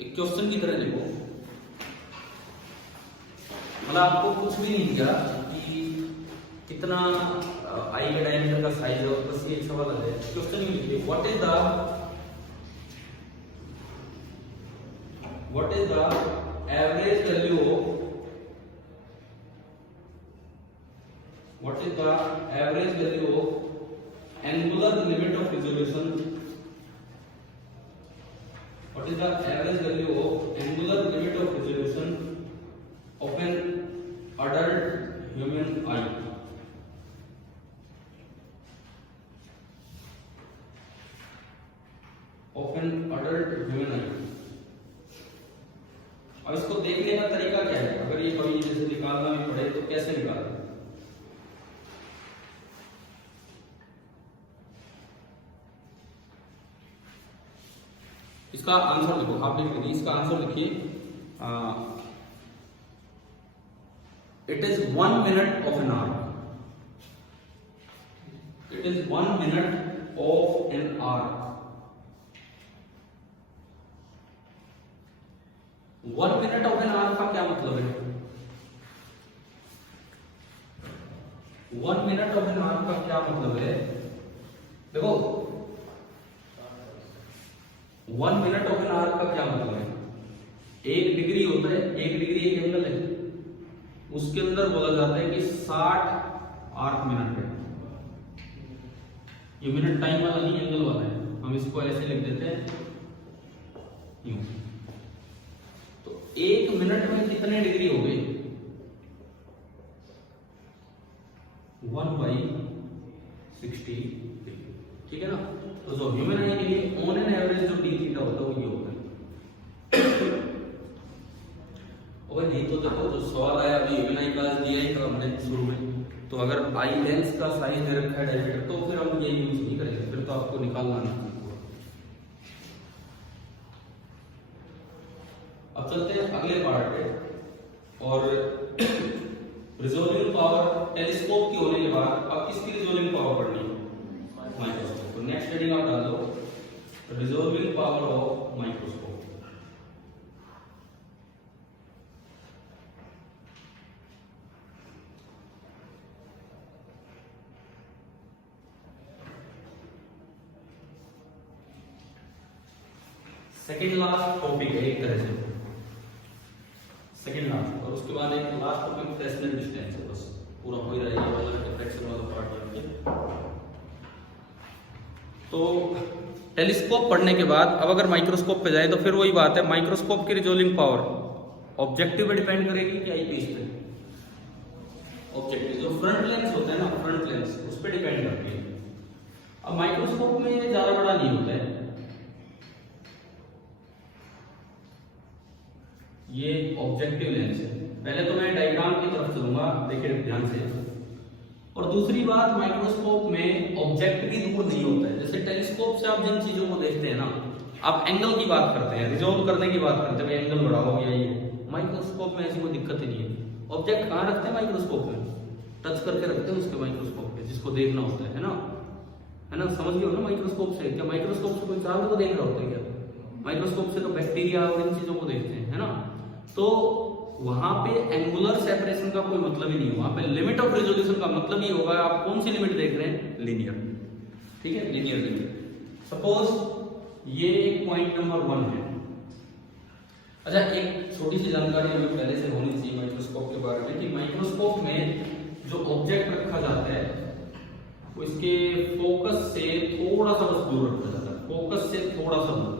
एक क्वेश्चन की तरह लिखो, मतलब आपको कुछ भी नहीं दिया कि कितना आई के डायमीटर का साइज है, बस ये एक सवाल है, क्वेश्चन ही लिखिए what is the average value of angular limit of resolution, what is the average value of angular limit of resolution of an adult human eye? Of an adult human eye. अब इसको देखने का तरीका क्या है, अगर ये कभी जैसे निकालना भी पड़े तो कैसे निकालें। इसका आंसर लिखो, आप लिख लीजिए, इसका आंसर लिखिए, it is 1 minute of an hour, it is 1 minute of an hour. 1 minute of an hour का क्या मतलब है? 1 मिनट ऑफ एन आवर का क्या मतलब है? देखो 1 मिनट ऑफ एन आवर का क्या मतलब है? 1 डिग्री होता है, 1 डिग्री एक एंगल है, उसके अंदर बोला जाता है कि 60 आर्क मिनट है। ये मिनट टाइम वाला नहीं, एंगल वाला है, हम इसको ऐसे लिख देते हैं यूं। तो 1 मिनट में कितने डिग्री हो गई? 1/60, ठीक है ना। तो जो ह्यूमन आई के लिए ऑन एन एवरेज जो डी थीटा होता है वो ये होता है। और ये तो देखो जो सवाल आया अभी ह्यूमन आई का दिया ही था हमने शुरू में, तो अगर आई लेंस का साइज दे रखा है डायमीटर, तो फिर हम ये यूज नहीं करेंगे, फिर तो आपको निकालना नहीं। अब चलते हैं अगले पार्ट पे, और रिजोल्विंग पावर टेलीस्कोप की होने के बाद अब किसकी रिजोल्विंग पावर पढ़नी है? माइक्रोस्कोप। तो नेक्स्ट हेडिंग आप डाल दो resolving power of microscope. Second last topic है एक तरह से, सेकेंड लास्ट, और उसके बाद एक लास्ट टॉपिक फ्रेशनल डिस्टेंस है, बस पूरा हो ही रहा है ये वाला डिफ्रैक्शन वाला पार्ट है। तो टेलीस्कोप पढ़ने के बाद अब अगर माइक्रोस्कोप पे जाए तो फिर वही बात है, माइक्रोस्कोप की रिजोल्विंग पावर ऑब्जेक्टिव पे डिपेंड करेगी कि आईपीस पे? ऑब्जेक्टिव जो फ्रंट लेंस होता है ना, फ्रंट लेंस उस पर डिपेंड करती है। अब माइक्रोस्कोप में ये ज्यादा बड़ा नहीं होता है, ये ऑब्जेक्टिव लेंस है। पहले तो मैं डायग्राम की तरफ चलूंगा, देखिए ध्यान से। और दूसरी बात, माइक्रोस्कोप में ऑब्जेक्ट भी दूर नहीं होता है। जैसे टेलीस्कोप से आप जिन चीजों को देखते हैं ना, आप एंगल की बात करते हैं, रिजोल्व करने की बात करते हैं, एंगल बढ़ाओ या ये, माइक्रोस्कोप में ऐसी कोई दिक्कत ही नहीं है। ऑब्जेक्ट कहाँ रखते हैं माइक्रोस्कोप में? टच करके रखते हैं उसके माइक्रोस्कोप पे, जिसको देखना होता है ना, है ना, समझ गए हो ना। माइक्रोस्कोप से क्या, माइक्रोस्कोप से कोई चांद को देख रहा होता है क्या? माइक्रोस्कोप से तो बैक्टीरिया और इन चीजों को देखते हैं, है ना। तो वहां पे एंगुलर सेपरेशन का कोई मतलब ही नहीं है, वहां पे लिमिट ऑफ रेजोल्यूशन का मतलब ही होगा आप कौन सी लिमिट देख रहे हैं? लीनियर, ठीक है, लीनियर लिमिट। सपोज ये पॉइंट नंबर 1 है। अच्छा, एक छोटी सी जानकारी हमें पहले से होनी चाहिए माइक्रोस्कोप के बारे में कि माइक्रोस्कोप में जो ऑब्जेक्ट रखा जाता है वो इसके फोकस से थोड़ा सा बस दूर रखा जाता है, फोकस से थोड़ा सा दूर।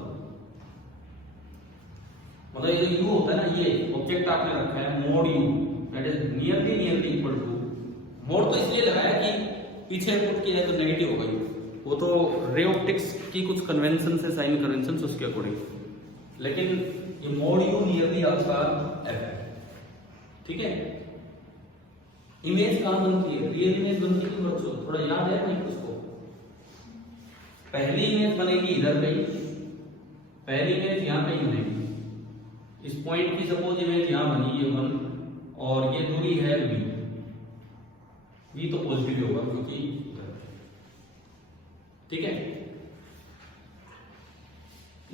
मतलब ये जो यू होता है ना, ये ऑब्जेक्ट आपने रखा है mod u, that is nearly equal to. Mod तो इसलिए लगाया कि पीछे पुट किया है तो नेगेटिव हो गई, वो तो रे ऑप्टिक्स की कुछ कन्वेंशन से, साइन कन्वेंशन उसके अकॉर्डिंग, लेकिन ये मोड यू नियरली आपका एफ है। ठीक है, इमेज कहां बनती है? रियल इमेज बनती है बच्चों, थोड़ा याद है माइक्रोस्कोप। पहली इमेज बनेगी इधर कहीं, पहली इमेज यहां कहीं बनेगी, इस पॉइंट की सपोज इमेज यहां बनी, ये 1 और ये दूरी है v, v तो पॉजिटिव होगा क्योंकि ठीक है।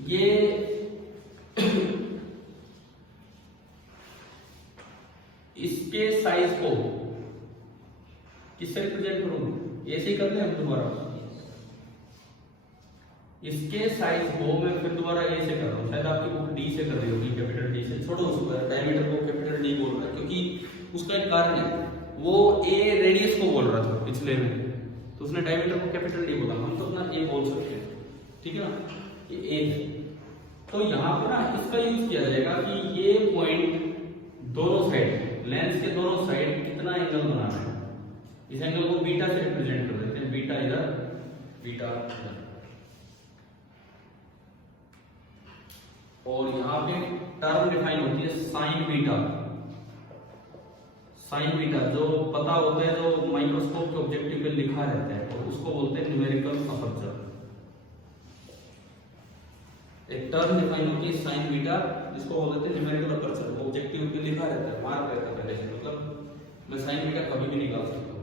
ये इसके साइज को किससे रिप्रेजेंट करूंगा? ऐसे ही कर ले हम दोबारा। इसके साइज को मैं फिर दोबारा ए से कर रहा हूं, शायद आपकी बुक डी से कर रही होगी, कैपिटल डी से। छोड़ो उसको, डायमीटर को कैपिटल डी बोल रहा है क्योंकि उसका एक कारण है, वो ए रेडियस को बोल रहा था पिछले में, तो उसने डायमीटर को कैपिटल डी बोला, हम तो अपना ए बोल सकते हैं। ठीक है ना, ये ए है। तो यहाँ पे ना इसका यूज किया जाएगा कि ये पॉइंट दोनों साइड, लेंस के दोनों साइड कितना एंगल बनाना है। इस एंगल को बीटा से रिप्रेजेंट कर देते हैं, बीटा इधर, बीटा इधर। और यहाँ पे टर्म डिफाइन होती है साइन बीटा। साइन बीटा जो पता होता है, जो माइक्रोस्कोप के ऑब्जेक्टिव पे लिखा रहता है, तो उसको बोलते हैं न्यूमेरिकल अपर्चर। एक टर्म डिफाइन होती है साइन बीटा, जिसको बोलते हैं न्यूमेरिकल अपर्चर। ऑब्जेक्टिव पे लिखा रहता है, मार्क रहता है पहले से, मतलब मैं साइन बीटा कभी भी निकाल सकता हूँ।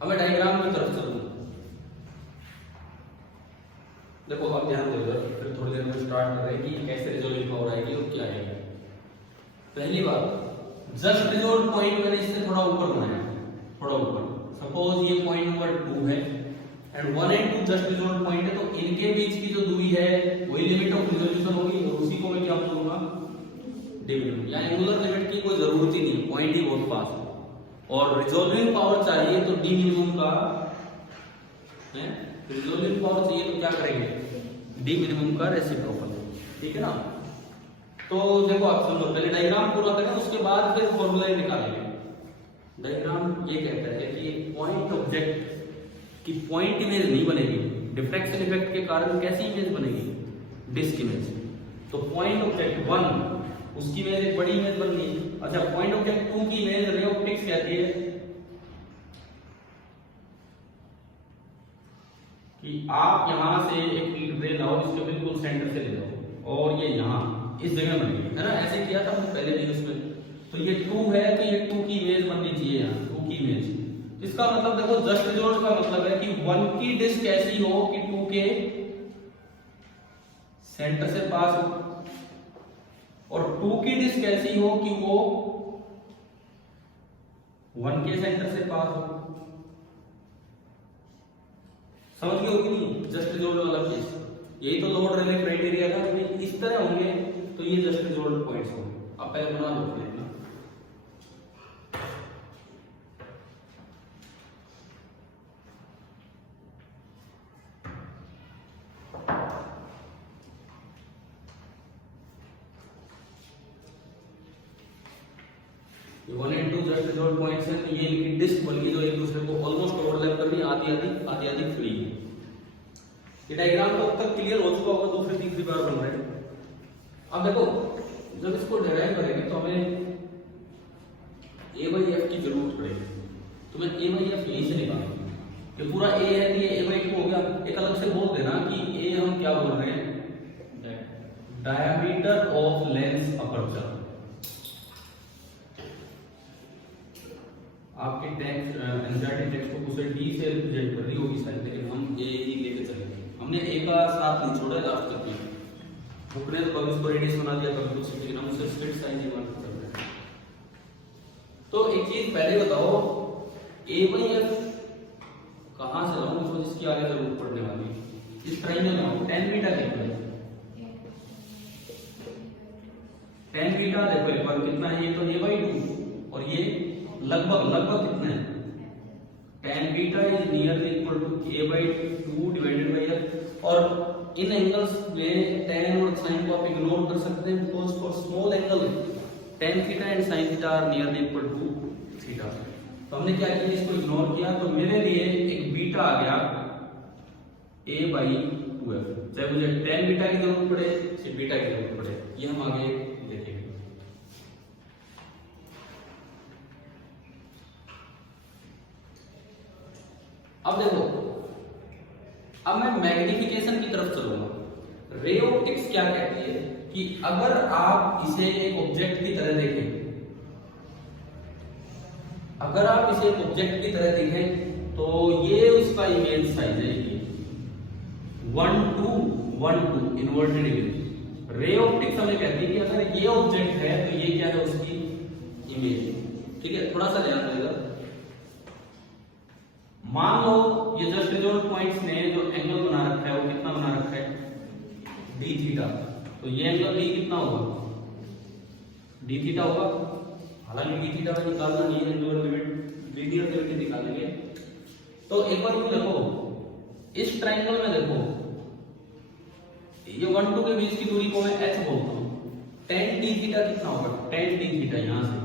अब मैं डायग्राम की तरफ चलूँ। देखो अब ध्यान दो इधर, फिर थोड़ी देर में स्टार्ट कर रहे हैं कि कैसे रिजोल्विंग पावर आएगी और क्या आएगी। पहली बात, जस्ट रिजोल्व पॉइंट मैंने इससे थोड़ा ऊपर बनाया, थोड़ा ऊपर। सपोज ये पॉइंट नंबर 2 है and 1 and 2 just resolve point है, तो इनके बीच की जो दूरी है वही लिमिट ऑफ रिजोल्यूशन होगी, और उसी को मैं क्या बोलूंगा? D minimum. या एंगुलर लिमिट की कोई जरूरत ही नहीं, पॉइंट ही बहुत पास है। और रिजोल्विंग पावर चाहिए तो डी मिनिमम का है, रिजोल्विंग पावर चाहिए तो क्या करेंगे? डी मिनिमम का रेसिप्रोकल। ठीक है ना। तो देखो आप सुनो, पहले डायग्राम पूरा करें, उसके बाद फिर फॉर्मूला निकालेंगे। डायग्राम ये कहता है कि पॉइंट ऑब्जेक्ट की पॉइंट इमेज नहीं बनेगी, डिफ्रैक्शन इफेक्ट के कारण कैसी इमेज बनेगी? Disc image. तो पॉइंट ऑब्जेक्ट 1 उसकी इमेज एक बड़ी इमेज बन गई। अच्छा, पॉइंट ऑब्जेक्ट 2 की इमेज रे ऑप्टिक्स कहती है कि आप यहां से एक रे लाओ, इसके बिल्कुल सेंटर से ले जाओ और ये यहां इस जगह बनेगी, है ना। ऐसे किया था हमने पहले वीडियोस में। तो ये 2 है तो ये 2 की इमेज बननी चाहिए, यहां 2 की इमेज। इसका मतलब देखो, जस्ट रिजोल्व का मतलब है कि 1 की डिस्क ऐसी हो कि 2 के सेंटर से पास हो, और 2 की डिस्क ऐसी हो कि वो 1 के सेंटर से पास हो। समझ गए हो कि नहीं? जस्ट रिजोल्व वाला केस यही तो लोड रेले क्राइटेरिया था कि इस तरह होंगे तो ये जस्ट रिजोल्व पॉइंट्स होंगे। अब पहले बना लो प्लेन। ये 1 and 2 जस्ट रिजोल्व पॉइंट्स हैं, तो ये इनकी डिस्क बन गई जो एक दूसरे को ऑलमोस्ट ओवरलैप कर रही है, आधी आधी फ्री है। ये डायग्राम तो अब तक क्लियर हो चुका होगा, दूसरी तीसरी बार बन रहा है। अब देखो, जब इसको डिराइव करेंगे तो हमें a by f की जरूरत पड़ेगी। तो मैं a by f यहीं से निकालूंगा कि पूरा a है, ये a by 2 हो गया। एक अलग से बोल देना कि a हम क्या बोल रहे हैं? Diameter of lens aperture. आपके टेक्स्ट एनसीईआरटी टेक्स्ट बुक उसे डी से रिप्रेजेंट कर रही होगी शायद, लेकिन हम ए ही लेके चलेंगे। हमने ए का साथ नहीं छोड़ा लास्ट तक भी। बुक ने तो कभी इसको रेडियस बना दिया, कभी कुछ, लेकिन हम उसे स्ट्रिक्ट साइन नहीं बना सकते। तो एक चीज पहले बताओ ए बाई एफ कहाँ से लाऊं इसको, जिसकी आगे जरूरत पड़ने वाली है। इस ट्राइंगल में टेन बीटा कितना है, टेन बीटा देखो एक बार कितना है, ये तो ए बाई टू और ये लगभग लगभग कितना है, tan beta is nearly equal to a by two divided by f. और इन एंगल्स में टेन और साइन को आप इग्नोर कर सकते हैं, because for small angle tan theta and sine theta are nearly equal to theta. तो हमने क्या किया, इसको इग्नोर किया, तो मेरे लिए एक बीटा आ गया ए बाई टू एफ, चाहे मुझे टेन बीटा की जरूरत पड़े चाहे बीटा की जरूरत पड़े, ये हम आगे देखेंगे। अब देखो, अब मैं मैग्निफिकेशन की तरफ चलूंगा। रे ऑप्टिक्स क्या कहती है कि अगर आप इसे एक ऑब्जेक्ट की तरह देखें, अगर आप इसे एक ऑब्जेक्ट की तरह देखें तो ये उसका इमेज साइज है, ये 1 to 1 to inverted image. Ray optics हमें कहती है कि अगर ये ऑब्जेक्ट है तो ये क्या है, उसकी इमेज। ठीक है, थोड़ा सा ध्यान देगा। मान लो ये जस्ट रिजॉल्ट पॉइंट्स ने जो एंगल बना रखा है वो कितना बना रखा है, डी थीटा। तो ये एंगल डी कितना होगा, डी थीटा होगा। हालांकि डी थीटा का निकालना नहीं है, जो लिमिट लीनियर लिमिट निकालेंगे। तो एक बार देखो, इस ट्रायंगल में देखो, ये 1 2 के बीच की दूरी को मैं h बोलता हूं। tan d थीटा कितना होगा, tan d थीटा यहां से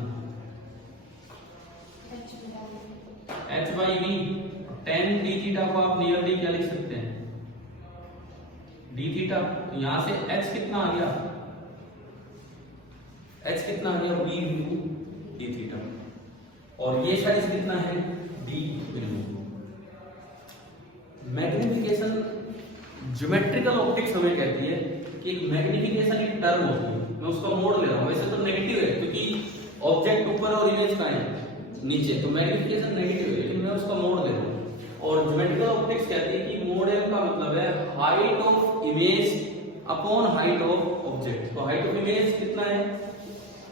h by v। tan d theta को आप नियरली क्या लिख सकते हैं, d थीटा। तो यहां से h कितना आ गया, h कितना आ गया, v into d थीटा। और ये साइज कितना है, d बिंदु। मैग्निफिकेशन, ज्योमेट्रिकल ऑप्टिक्स हमें कहती है कि एक मैग्निफिकेशन की टर्म होती है, मैं उसका मोड ले रहा हूं। वैसे तो नेगेटिव है क्योंकि ऑब्जेक्ट ऊपर और इमेज कहां है, नीचे, तो मैग्निफिकेशन नेगेटिव है, लेकिन मैं उसका मोड ले रहा हूं। और ज्योमेट्रिकल ऑप्टिक्स कहती है कि मोड का मतलब है height of image upon height of object. तो हाइट ऑफ इमेज कितना है,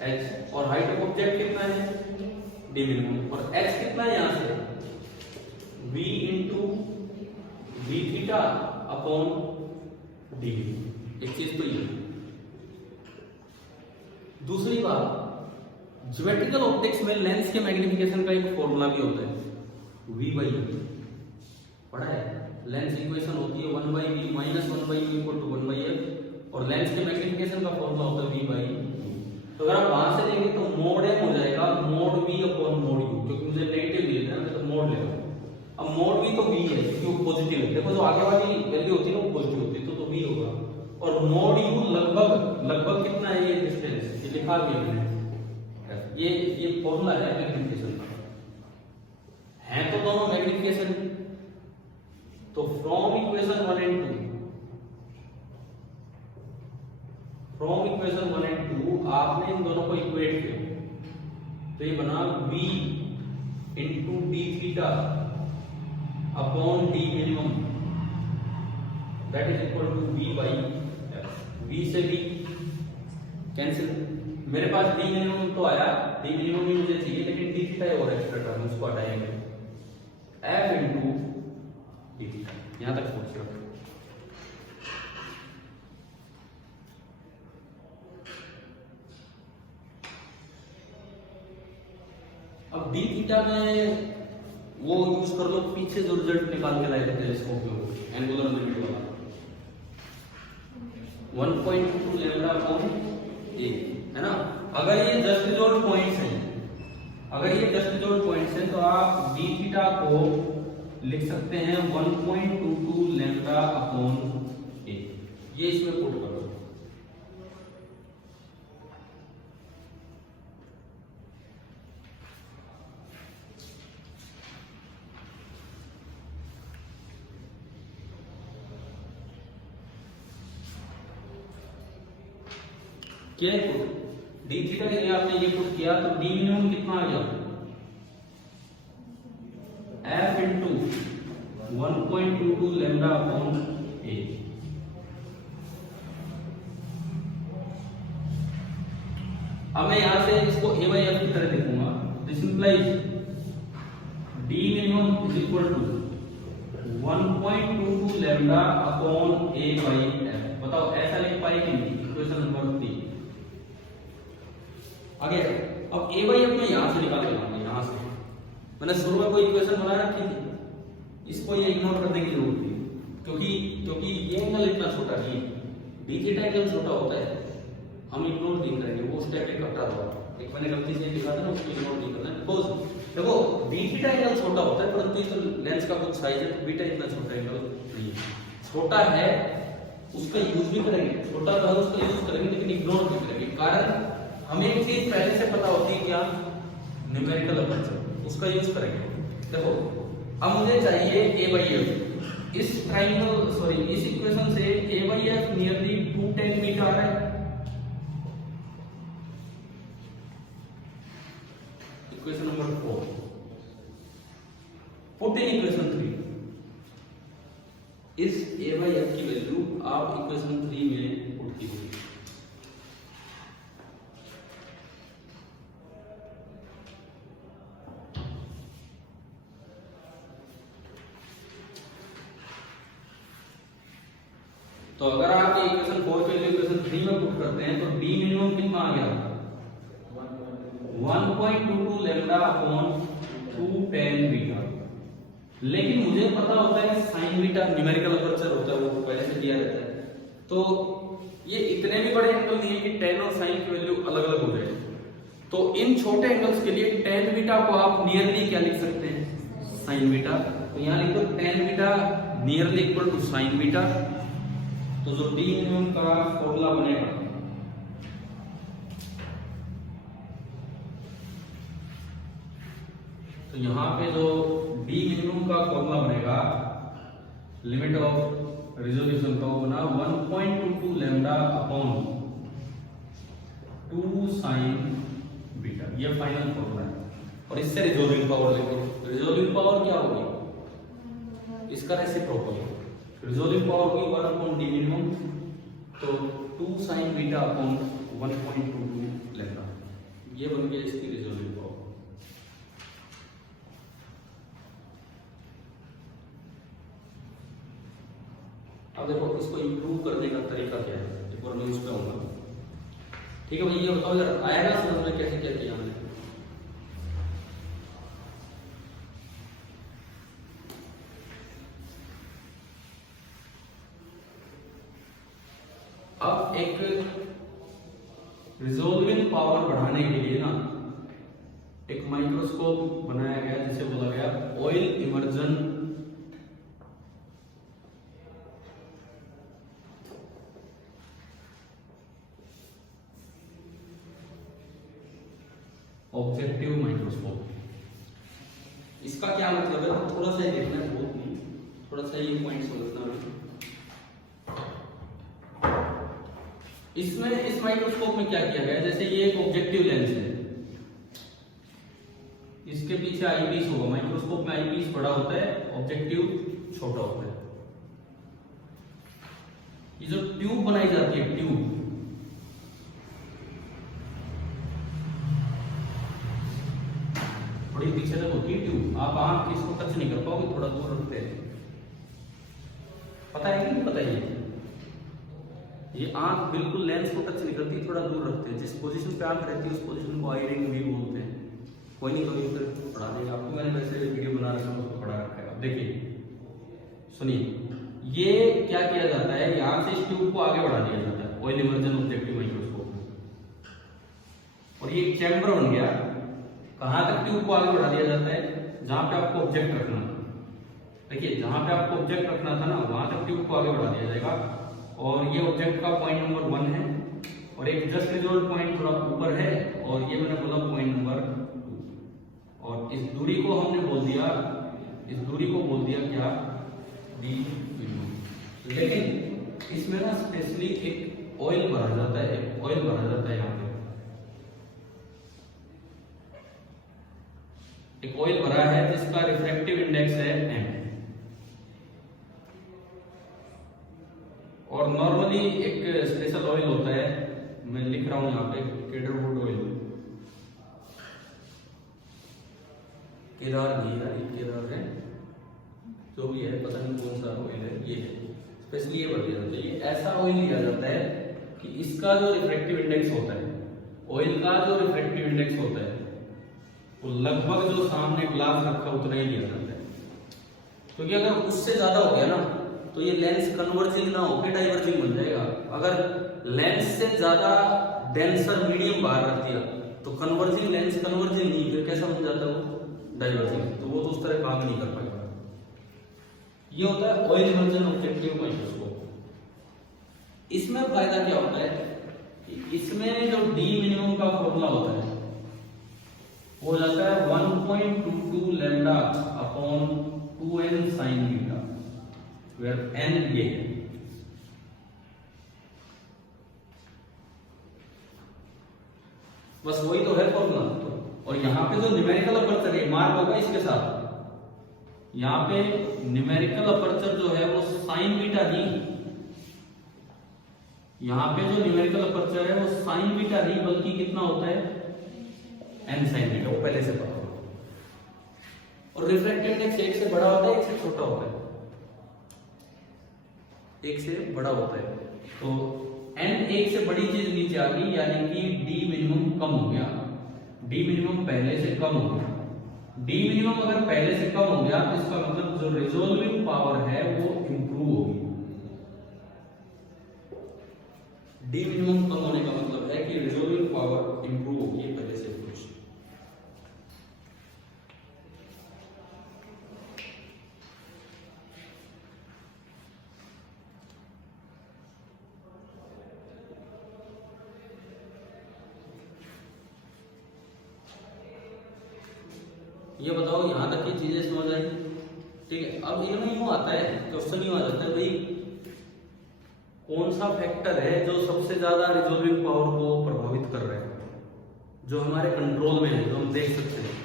h, और हाइट ऑफ ऑब्जेक्ट कितना है, d मिनिमम। और h कितना है यहां से, v into d theta upon d। एक चीज तो ये। दूसरी बात, ज्योमेट्रिकल ऑप्टिक्स में लेंस के मैग्निफिकेशन का एक फॉर्मूला भी होता है, v by u। पढ़ा है, लेंस इक्वेशन होती है 1 by v minus 1 by u equal to 1 by f, और लेंस के मैग्निफिकेशन का फॉर्मूला होता है v by u। तो अगर आप वहां से लेंगे तो मोड m हो जाएगा mode v upon mode u, क्योंकि मुझे नेगेटिव दिया है ना, तो मोड ले रहा हूं। अब मोड v तो v है क्योंकि वो पॉजिटिव है। देखो जो आगे वाली वैल्यू होती है वो पॉजिटिव होती है, तो v होगा। और मोड u लगभग कितना है, ये डिस्टेंस ये लिखा दिया मैंने, ये फॉर्मूला है मैग्निफिकेशन का। है तो दोनों मैग्निफिकेशन। तो फ्रॉम इक्वेशन 1 and 2 आपने इन दोनों को इक्वेट किया, तो ये बना v into d theta upon d minimum, that is equal to v by f। v से v कैंसिल, मेरे पास d मिनिमम तो आया, d मिनिमम ही मुझे चाहिए, लेकिन d थीटा और एक्स्ट्रा टर्म उसको हटाएंगे, f into d थीटा। यहां तक पहुंच रहा। अब d थीटा में वो यूज कर लो, पीछे जो रिजल्ट निकाल के लाए थे टेलीस्कोप में, एंगुलर लिमिट वाला 1.2 लैम्डा अपॉन a, है ना। अगर ये जस्ट रिजॉल्व पॉइंट्स हैं, तो आप d थीटा को लिख सकते हैं 1.22 लैम्डा अपॉन a। ये इसमें पुट करो। क्या पुट, डी थीटा के लिए आपने ये पुट किया तो डी मिनिमम कितना आ गया, f into 1.22 lambda upon a। अब मैं यहां से इसको a by f की तरह लिखूंगा। This implies d d minimum is equal to 1.22 lambda upon a by f. बताओ ऐसा लिख पाएगी इक्वेशन नंबर 3। आगे अब ए बाई एफ में यहां से निकाल के लाऊंगा, यहां से मैंने शुरू में कोई इक्वेशन बना रखी थी, इसको ये इग्नोर करने की जरूरत थी, क्योंकि ये एंगल इतना छोटा नहीं है, डी थीटा एंगल छोटा होता है, हम इग्नोर नहीं करेंगे, वो स्टेप एक हटा दो। एक मैंने गलती से लिखा था ना, उसको इग्नोर नहीं करना है। बिकॉज देखो डी थीटा एंगल छोटा होता है, परंतु इस लेंस का कुछ साइज है, तो बीटा इतना छोटा एंगल नहीं है। छोटा है उसका यूज भी करेंगे, छोटा तो है उसका यूज करेंगे, लेकिन इग्नोर नहीं करेंगे। कारण हमें एक चीज पहले से पता होती है, क्या न्यूमेरिकल अपर्चर, उसका यूज करेंगे। देखो अब मुझे चाहिए ए बाई एफ, इस ट्राइंगल सॉरी इस इक्वेशन से ए बाई एफ नियरली 210 मीटर आ रहा है। Equation number 4 put in equation 3, इस ए बाई एफ की वैल्यू आप इक्वेशन 3 में पुट कीजिए। तो अगर आप इक्वेशन 4 के लिए इक्वेशन 3 में पुट करते हैं तो डी मिनिमम कितना आ गया, 1.22 लैम्डा अपॉन 210 बीटा। लेकिन मुझे पता होता है साइन बीटा न्यूमेरिकल अपर्चर होता है, वो पहले से दिया रहता है, तो ये इतने भी बड़े एंगल नहीं है कि tan और sin की वैल्यू अलग अलग हो जाए। तो इन छोटे एंगल्स के लिए tan बीटा को आप नियरली क्या लिख सकते हैं, sin बीटा। तो यहाँ लिख दो tan beta nearly equal to sin beta. तो जो डी मिनिमम का फॉर्मूला बनेगा, तो यहां पे जो डी मिनिमम का फॉर्मूला बनेगा, लिमिट ऑफ रिजोल्यूशन का वो बना 1.22 लैम्डा अपॉन 2 साइन बीटा, ये फाइनल फॉर्मूला है। और इससे रिजोल्विंग पावर लेंगे, रिजोल्विंग पावर क्या होगी, इसका रेसिप्रोकल, रिजोल्विंग पावर होगी 1 अपॉन डी मिनिमम, तो 2 साइन बीटा अपॉन 1.22 लैम्डा, ये बन गया इसकी रिजोल्विंग पावर। अब देखो इसको इंप्रूव करने का तरीका क्या है, एक बार मैं उस पे आऊंगा। ठीक है भाई, ये बताओ यार, आएगा समझ में कैसे क्या किया हमने। अब एक रिजोल्विंग पावर बढ़ाने के लिए ना एक माइक्रोस्कोप बनाया गया, जिसे बोला गया ऑयल इमर्जन ऑब्जेक्टिव माइक्रोस्कोप। इसका क्या मतलब है, थोड़ा सा ही देखना है, बहुत नहीं, थोड़ा सा ये पॉइंट समझना है। इसमें इस माइक्रोस्कोप में क्या किया गया, जैसे ये एक ऑब्जेक्टिव लेंस है, इसके पीछे आईपीस होगा, माइक्रोस्कोप में आईपीस बड़ा होता है, ऑब्जेक्टिव छोटा होता है। ये जो ट्यूब बनाई जाती है, ट्यूब, थोड़ी पीछे तक होती है ट्यूब, आप आंख इसको टच नहीं कर पाओगे, थोड़ा दूर रखते हैं, पता है कि नहीं पता है, ये आंख बिल्कुल लेंस को टच नहीं करती, थोड़ा दूर रखते हैं। जिस पोजीशन पे आंख रहती है उस पोजीशन को आई रिंग भी बोलते हैं। कोई नहीं, कभी फिर पढ़ा देगा आपको, मैंने वैसे वीडियो बना रखा है उसको पढ़ा रखा है। अब देखिए सुनिए, ये क्या किया जाता है, यहां से इस ट्यूब को आगे बढ़ा दिया जाता है ऑयल इमर्जन ऑब्जेक्टिव माइक्रोस्कोप में, और ये एक चैम्बर बन गया। कहां तक ट्यूब को आगे बढ़ा दिया जाता है, जहां पे आपको ऑब्जेक्ट रखना था, देखिए जहां पे आपको ऑब्जेक्ट रखना था ना, वहां तक ट्यूब को आगे बढ़ा दिया जाएगा। और ये ऑब्जेक्ट का पॉइंट नंबर 1 है, और एक जस्ट रिजोल्व पॉइंट थोड़ा ऊपर है, और ये मैंने बोला पॉइंट नंबर 2। और इस दूरी को हमने बोल दिया, इस दूरी को बोल दिया क्या, डी मिनिमम। लेकिन इसमें ना स्पेशली एक ऑयल भरा जाता है, ऑयल भरा जाता है, यहाँ पे एक ऑयल भरा है जिसका रिफ्रैक्टिव इंडेक्स है m। और नॉर्मली एक स्पेशल ऑयल होता है, मैं लिख रहा हूं यहाँ पे, केडरवुड ऑयल, केदार नहीं यार, ये केदार है जो भी है, पता नहीं कौन सा ऑयल है, ये है स्पेशली ये बढ़ जाता है। ये ऐसा ऑयल लिया जाता है कि इसका जो रिफ्रैक्टिव इंडेक्स होता है, ऑयल का जो रिफ्रैक्टिव इंडेक्स होता है वो लगभग जो सामने ग्लास रखा उतना ही लिया जाता है, क्योंकि अगर उससे ज्यादा हो गया ना तो ये लेंस कन्वर्जिंग ना होकर डाइवर्जिंग बन जाएगा। अगर लेंस से ज्यादा डेंसर मीडियम बाहर रख दिया तो कन्वर्जिंग लेंस कन्वर्जिंग नहीं, फिर कैसा बन जाता है वो डाइवर्जिंग, तो वो तो उस तरह काम नहीं कर पाएगा। ये होता है ऑयल इमर्जन ऑब्जेक्टिव माइक्रोस्कोप। इसमें फायदा क्या होता है कि इसमें जो डी मिनिमम का फॉर्मूला होता है वो हो जाता है 1.22 lambda upon 2n sine beta, where n ये है। बस वही तो है फॉर्मूला। और यहाँ पे जो न्यूमेरिकल अपर्चर है मार्क होगा इसके साथ, यहाँ पे न्यूमेरिकल अपर्चर जो है वो साइन बीटा नहीं, यहाँ पे जो न्यूमेरिकल अपर्चर है वो साइन बीटा नहीं बल्कि कितना होता है n साइन बीटा, वो पहले से पता होगा। और रिफ्रैक्टिव इंडेक्स एक से बड़ा होता है एक से छोटा होता है, एक से बड़ा होता है, तो n एक से बड़ी चीज नीचे आ गई, यानी कि d मिनिमम कम हो गया, d मिनिमम पहले से कम हो गया। d मिनिमम अगर पहले से कम हो गया तो इसका मतलब जो रिजोल्विंग पावर है वो इंप्रूव होगी। d मिनिमम कम होने का मतलब है कि रिजोल्विंग पावर इंप्रूव होगी पहले से कुछ। ये बताओ यहां तक की चीजें समझ आई? ठीक है, अब इनमें यूं आता है क्वेश्चन, यूं आ जाता है भाई कौन सा फैक्टर है जो सबसे ज्यादा रिजोल्विंग पावर को प्रभावित कर रहा है, जो हमारे कंट्रोल में है, जो हम देख सकते हैं।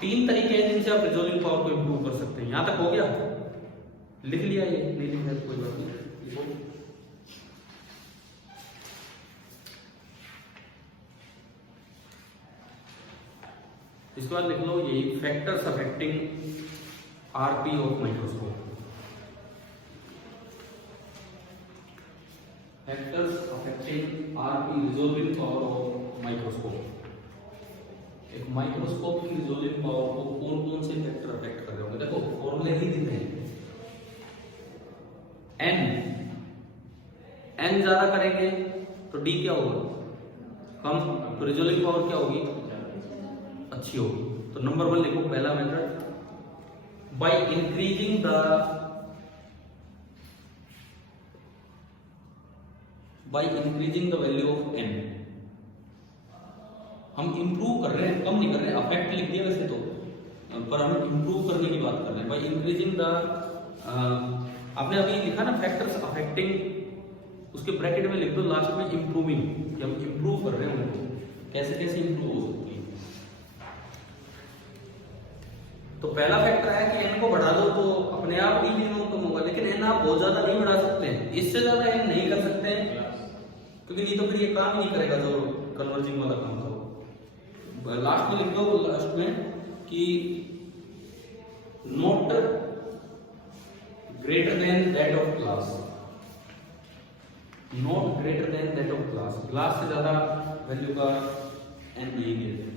तीन तरीके हैं जिनसे आप रिजोल्विंग पावर को इंप्रूव कर सकते हैं। यहां तक हो गया? लिख लिया? ये नहीं लिखा तो कोई बात नहीं, लिखो। इसके बाद लिख लो यही factors affecting RP of microscope. Factors affecting RP resolving power of microscope. एक माइक्रोस्कोप की रिजोल्विंग पावर को कौन कौन से फैक्टर अफेक्ट कर रहे होंगे? देखो फॉर्मूले ही दिख रहे हैं। एन ज्यादा करेंगे तो डी क्या होगा? कम, तो रिजोल्विंग पावर क्या होगी? अच्छी होगी। तो नंबर 1 लिखो, पहला method, by increasing the value of n। हम इंप्रूव कर रहे हैं, कम नहीं कर रहे हैं। अफेक्ट लिख दिया वैसे तो, पर हम इंप्रूव करने की बात कर रहे हैं। बाय इंक्रीजिंग द, आपने अभी लिखा ना फैक्टर्स अफेक्टिंग, उसके ब्रैकेट में लिख दो लास्ट में इंप्रूविंग, कि हम इंप्रूव कर रहे हैं उनको, कैसे कैसे इंप्रूव हो सकती है। तो पहला फैक्टर है कि n को बढ़ा दो तो अपने आप ही मिनिमम कम होगा, लेकिन n आप बहुत ज्यादा नहीं बढ़ा सकते हैं, इससे ज्यादा n नहीं कर सकते हैं, क्योंकि नहीं तो फिर ये काम ही नहीं करेगा जो कन्वर्जिंग वाला काम था। लास्ट में लिख दो, लास्ट में कि not greater than that of class, not greater than that of class, class से ज्यादा वैल्यू का n नहीं गिरेगा।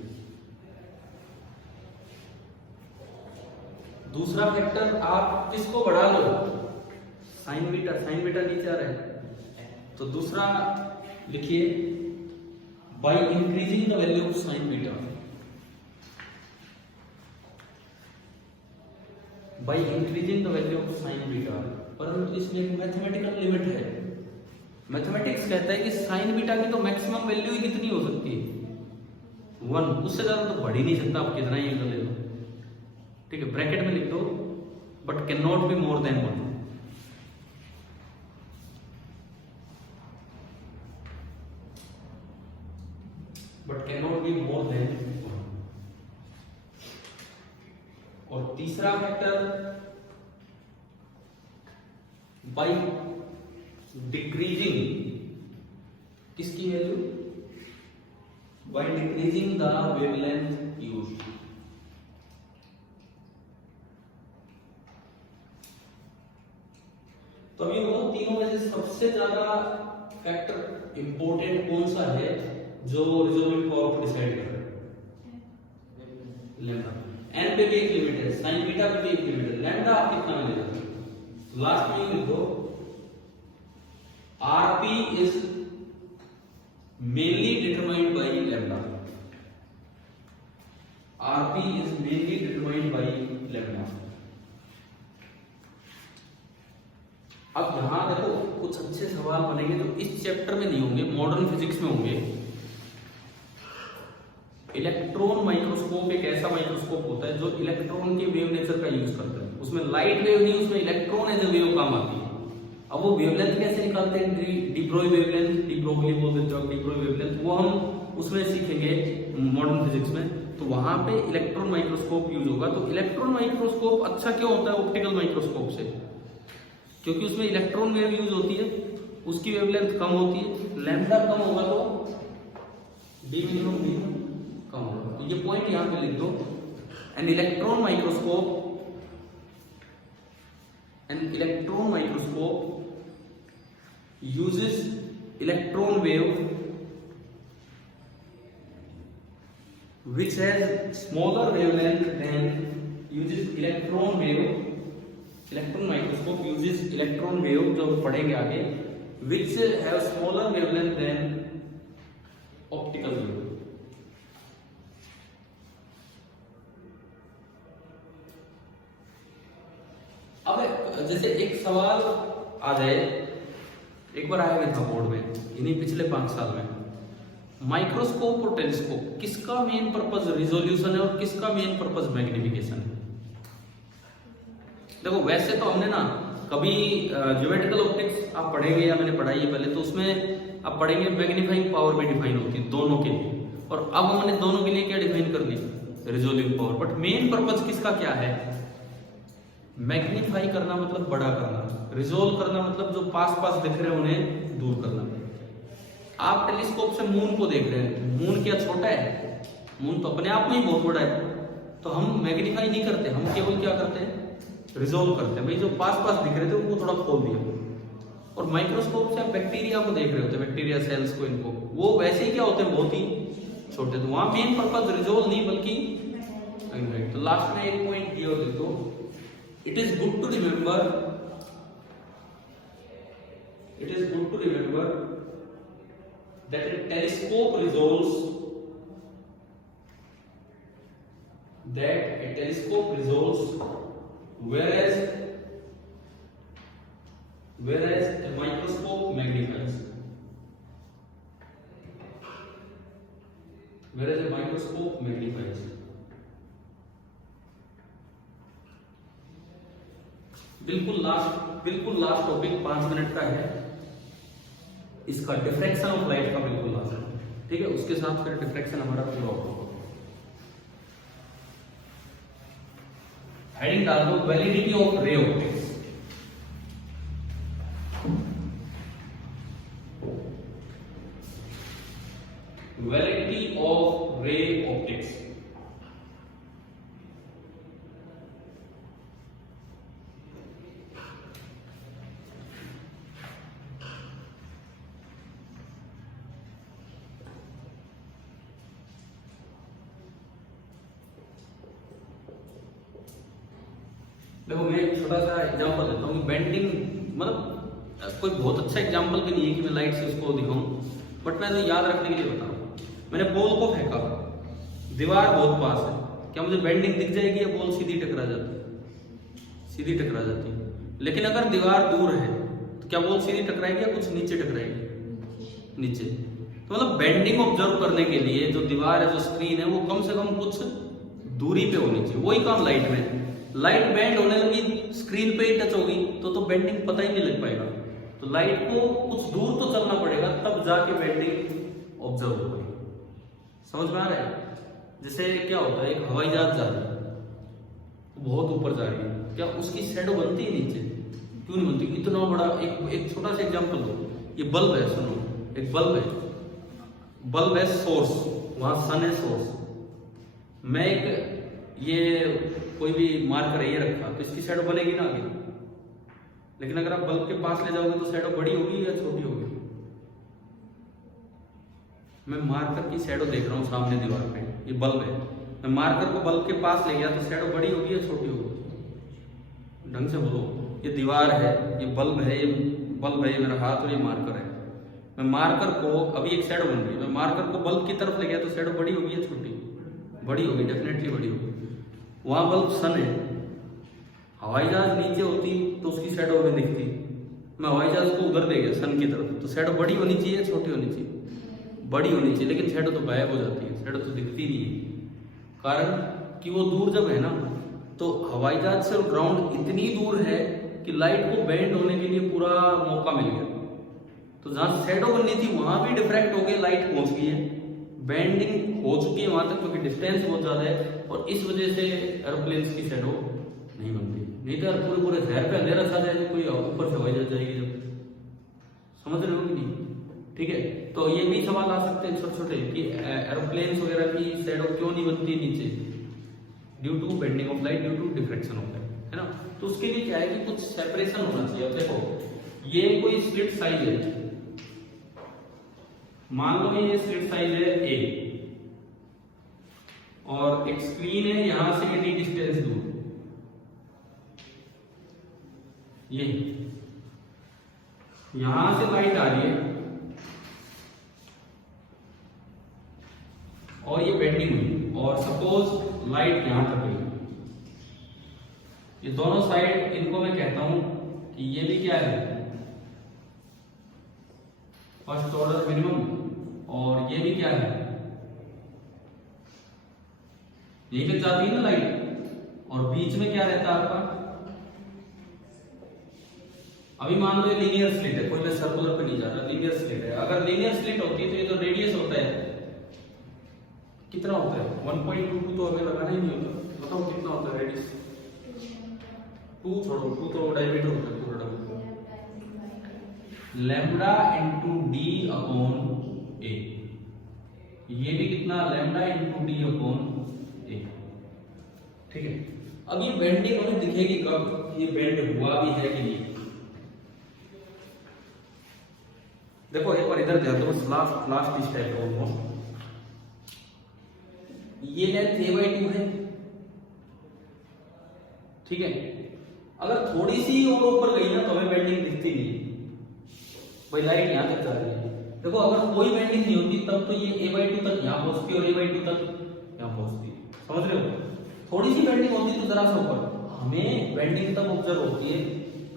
दूसरा फैक्टर आप किसको बढ़ा लो? साइन बीटा, साइन बीटा नीचे आ रहा है, तो दूसरा लिखिए by increasing the value of sine beta, by increasing the value of sine beta. परंतु इसमें एक मैथमेटिकल लिमिट है। मैथमेटिक्स कहता है कि साइन बीटा की तो मैक्सिमम वैल्यू ही कितनी हो सकती है? 1, उससे ज्यादा तो बढ़ ही नहीं सकता, आप कितना ही एंगल ले लो। ठीक है, ब्रैकेट में लिख दो but can not be more than 1। But can not be more than 1। और तीसरा फैक्टर बाय डिक्रीजिंग, किसकी value? by decreasing the wavelength used. तो अभी बताओ तीनों में से सबसे ज्यादा फैक्टर इंपॉर्टेंट कौन सा है जो रिजोल्विंग पावर को डिसाइड कर रहा है? लैम्डा। एन पे भी एक लिमिट है, साइन बीटा पे भी एक लिमिट है, लैम्डा आप कितना में लेते हो? लास्ट में लिख दो RP is mainly determined by lambda. RP is mainly determined by lambda. अब यहां देखो कुछ अच्छे सवाल बनेंगे जो इस चैप्टर में नहीं होंगे, मॉडर्न फिजिक्स में होंगे। इलेक्ट्रॉन माइक्रोस्कोप एक ऐसा माइक्रोस्कोप होता है जो इलेक्ट्रॉन के वेव नेचर का यूज करता है। उसमें लाइट वेव नहीं, उसमें इलेक्ट्रॉन एज ए वेव काम आती है। अब वो वेवलेंथ कैसे निकालते हैं? D Brohi wavelength, de Broglie बोल देते हैं, डी ब्रोई वेवलेंथ, वो हम उसमें सीखेंगे मॉडर्न फिजिक्स में। तो वहां पे इलेक्ट्रॉन माइक्रोस्कोप यूज होगा। तो इलेक्ट्रॉन माइक्रोस्कोप अच्छा क्यों होता है ऑप्टिकल माइक्रोस्कोप से? क्योंकि उसमें इलेक्ट्रॉन वेव यूज होती है, उसकी वेवलेंथ कम होती है, लैम्डा कम होगा तो डी मिनिमम भी कम होगा। तो ये पॉइंट यहां पे लिख दो। An electron microscope uses electron wave which has smaller wavelength than electron microscope uses electron wave जो पढ़ेंगे आगे, which have smaller wavelength than optical wave। अब जैसे एक सवाल आ जाए, एक बार आया हुआ था बोर्ड में इन्हीं पिछले 5 साल में, माइक्रोस्कोप और टेलीस्कोप किसका मेन पर्पस रिजोल्यूशन है और किसका मेन पर्पस मैग्निफिकेशन है? देखो वैसे तो हमने ना कभी ज्योमेट्रिकल ऑप्टिक्स आप पढ़ेंगे या मैंने पढ़ाई है पहले, तो उसमें आप पढ़ेंगे मैग्नीफाइंग पावर भी डिफाइन होती है दोनों के लिए। और अब हमने दोनों के लिए क्या डिफाइन कर ली? Resolving power. But main purpose किसका क्या है? मैग्नीफाई करना मतलब बड़ा करना, रिजोल्व करना मतलब जो पास पास दिख रहे हैं उन्हें दूर करना। आप टेलीस्कोप से मून को देख रहे हैं, मून क्या छोटा है? मून तो अपने आप में ही बहुत बड़ा है। तो हम मैग्नीफाई नहीं करते, हम केवल क्या करते हैं? रिजोल्व करते हैं। भाई जो पास पास दिख रहे थे उनको थोड़ा खोल दिया। और माइक्रोस्कोप से आप बैक्टीरिया को देख रहे होते हैं, बैक्टीरिया सेल्स को, इनको, वो वैसे ही क्या होते हैं? बहुत ही छोटे। तो वहां मेन पर्पस रिजोल्व नहीं बल्कि मैग्नीफाई। तो लास्ट में एक पॉइंट ये और देखो, it is good to remember that a telescope resolves whereas a microscope magnifies। बिल्कुल लास्ट टॉपिक 5 मिनट का है इसका, डिफ्रैक्शन ऑफ लाइट का बिल्कुल लास्ट। ठीक है, उसके साथ फिर डिफ्रैक्शन हमारा पूरा होगा। हेडिंग डाल दो validity of ray optics. Validity of ray optics. देखो मैं एक छोटा सा एग्जांपल देता हूँ। बेंडिंग मतलब कोई बहुत अच्छा एग्जांपल भी नहीं है कि मैं लाइट से उसको दिखाऊं, बट मैं तो याद रखने के लिए बता रहा हूँ। मैंने बॉल को फेंका, दीवार बहुत पास है, क्या मुझे बेंडिंग दिख जाएगी या बॉल सीधी टकरा जाती है? सीधी टकरा जाती है। लेकिन अगर दीवार दूर है तो क्या बॉल सीधी टकराएगी या कुछ नीचे टकराएगी? नीचे। तो मतलब बेंडिंग ऑब्जर्व करने के लिए जो दीवार है, जो स्क्रीन है, वो कम से कम कुछ दूरी पे होनी चाहिए। वही काम लाइट में। लाइट बेंड होने लगी, स्क्रीन पे ही टच होगी तो बेंडिंग पता ही नहीं लग पाएगा। तो लाइट को कुछ दूर तो चलना पड़ेगा तब जाके बेंडिंग ऑब्जर्व होगी। समझ में आ रहा है? जैसे क्या होता है, एक हवाई जहाज जा रही है, बहुत ऊपर जा रही है, क्या उसकी शैडो बनती है नीचे? क्यों नहीं बनती? इतना बड़ा एक छोटा सा एग्जांपल दो। ये बल्ब है, सुनो, एक बल्ब है सोर्स, वहां सन है सोर्स। मैं एक ये कोई भी मार्कर है ये रखा तो इसकी शैडो बनेगी ना आगे, लेकिन अगर आप बल्ब के पास ले जाओगे तो शैडो बड़ी होगी या छोटी होगी? मैं मार्कर की शैडो देख रहा हूँ सामने दीवार पे, ये बल्ब है, मैं मार्कर को बल्ब के पास ले गया तो शैडो बड़ी होगी या छोटी होगी? ढंग से बोलो। ये दीवार है, ये बल्ब है, ये बल्ब है, ये मेरा हाथ और ये मार्कर है। मैं मार्कर को अभी एक शैडो बन रही है, मैं मार्कर को बल्ब की तरफ ले गया तो शैडो बड़ी होगी या छोटी? बड़ी होगी, डेफिनेटली बड़ी होगी। वहां बल्ब सन है, हवाई जहाज नीचे होती तो उसकी शैडो हमें दिखती। मैं हवाई जहाज को उधर ले गया सन की तरफ, तो शैडो बड़ी होनी चाहिए छोटी होनी चाहिए? बड़ी होनी चाहिए, लेकिन शैडो तो गायब हो जाती है, शैडो तो दिखती नहीं है। कारण कि वो दूर जब है ना, तो हवाई जहाज से ग्राउंड इतनी दूर है कि लाइट को बेंड होने के लिए पूरा मौका मिल गया। तो जहां शैडो बननी थी वहां भी डिफ्रैक्ट हो गई, लाइट पहुंच गई है, बेंडिंग हो चुकी है वहां तक, क्योंकि डिस्टेंस बहुत ज्यादा है, और इस वजह से एरोप्लेन की शैडो नहीं बनती। नहीं तो यार पूरे पूरे शहर पे अंधेरा छा जाए, कोई ऊपर से हवाई जहाज जाएगी जब, समझ रहे हो कि नहीं? ठीक है, तो ये भी सवाल आ सकते हैं छोटे छोटे कि एरोप्लेन वगैरह की शैडो क्यों नहीं बनती नीचे? Due to bending of light, due to diffraction of light, है ना। तो उसके लिए क्या है कि कुछ सेपरेशन होना चाहिए। अब देखो ये कोई स्लिट साइज है, मान लो ये स्लिट साइज है ए, और एक स्क्रीन है यहां से इतनी डिस्टेंस दूर, ये यहां से लाइट आ रही है और ये बेंडिंग हुई, और सपोज लाइट यहां तक गई, ये दोनों साइड, इनको मैं कहता हूं कि ये भी क्या है, फर्स्ट ऑर्डर मिनिमम, और ये भी क्या है, यही तक जाती है ना लाइट, और बीच में क्या रहता है आपका? अभी मान लो ये लीनियर स्लिट है, कोई मैं सर्कुलर पे नहीं जा रहा, लीनियर स्लिट है। अगर लीनियर स्लिट होती है तो ये जो रेडियस होता है कितना होता है? 1.22 तो हमें लगाना ही नहीं होता, बताओ कितना होता है रेडियस? 2 छोड़ो, 2 तो डायमीटर होता है पूरा, लैम्डा इंटू डी अपॉन ए, ये भी कितना? लैम्डा इंटू डी अपॉन ए। ठीक है, अब ये बेंडिंग हमें दिखेगी कब, ये बेंड हुआ भी है कि नहीं। देखो एक बार इधर ध्यान दो, लास्ट स्टेप है ऑलमोस्ट, ये लेंथ a/2 है, ठीक है। अगर थोड़ी सी और ऊपर गई ना तो हमें बेंडिंग दिखती नहीं, भाई लाइट यहां तक जा रही है। देखो अगर कोई बेंडिंग नहीं होती तब तो ये a/2 तक यहां पहुंचती और a/2 तक यहां पहुंचती, समझ रहे हो? थोड़ी सी बेंडिंग होती तो जरा सा ऊपर, हमें बेंडिंग तब ऑब्जर्व होती है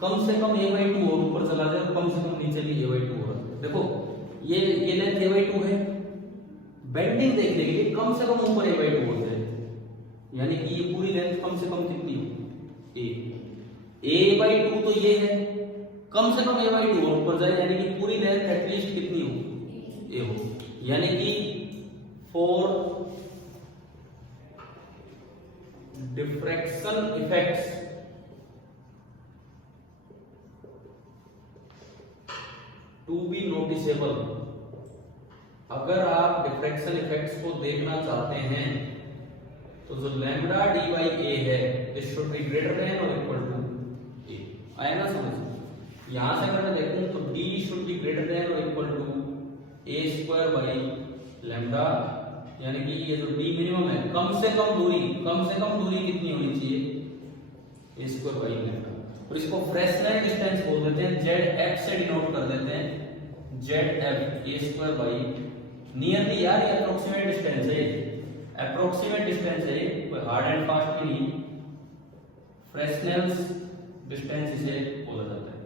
कम से कम a/2 और ऊपर चला जाए, कम से कम नीचे भी a/2 हो रहा है। देखो ये लेंथ a/2 है, बेंडिंग देखने के लिए कम से कम ऊपर a/2 होते हैं, यानी कि ये पूरी लेंथ कम से कम कितनी हो? a/2 तो ये है, कम से कम a/2 और ऊपर जाए, यानी कि पूरी लेंथ एटलीस्ट कितनी हो? a हो, यानी कि for diffraction effects to be noticeable, अगर आप डिफ्रैक्शन इफेक्ट्स को देखना चाहते हैं तो जो लैम्डा डी बाई ए है this should be greater than और इक्वल टू ए। आया ना समझ? यहां से अगर मैं देखूं तो d should be greater than और equal to a square by lambda, यानी कि ये जो d मिनिमम है, कम से कम दूरी कितनी होनी चाहिए? a square by lambda. और इसको फ्रेस्नेल डिस्टेंस बोल देते हैं, zf से डिनोट कर देते हैं, zf a square by nearly, यार ये अप्रोक्सीमेट डिस्टेंस है, अप्रोक्सीमेट डिस्टेंस है, कोई हार्ड एंड फास्ट की नहीं, फ्रेस्नेल्स डिस्टेंस इसे बोला जाता है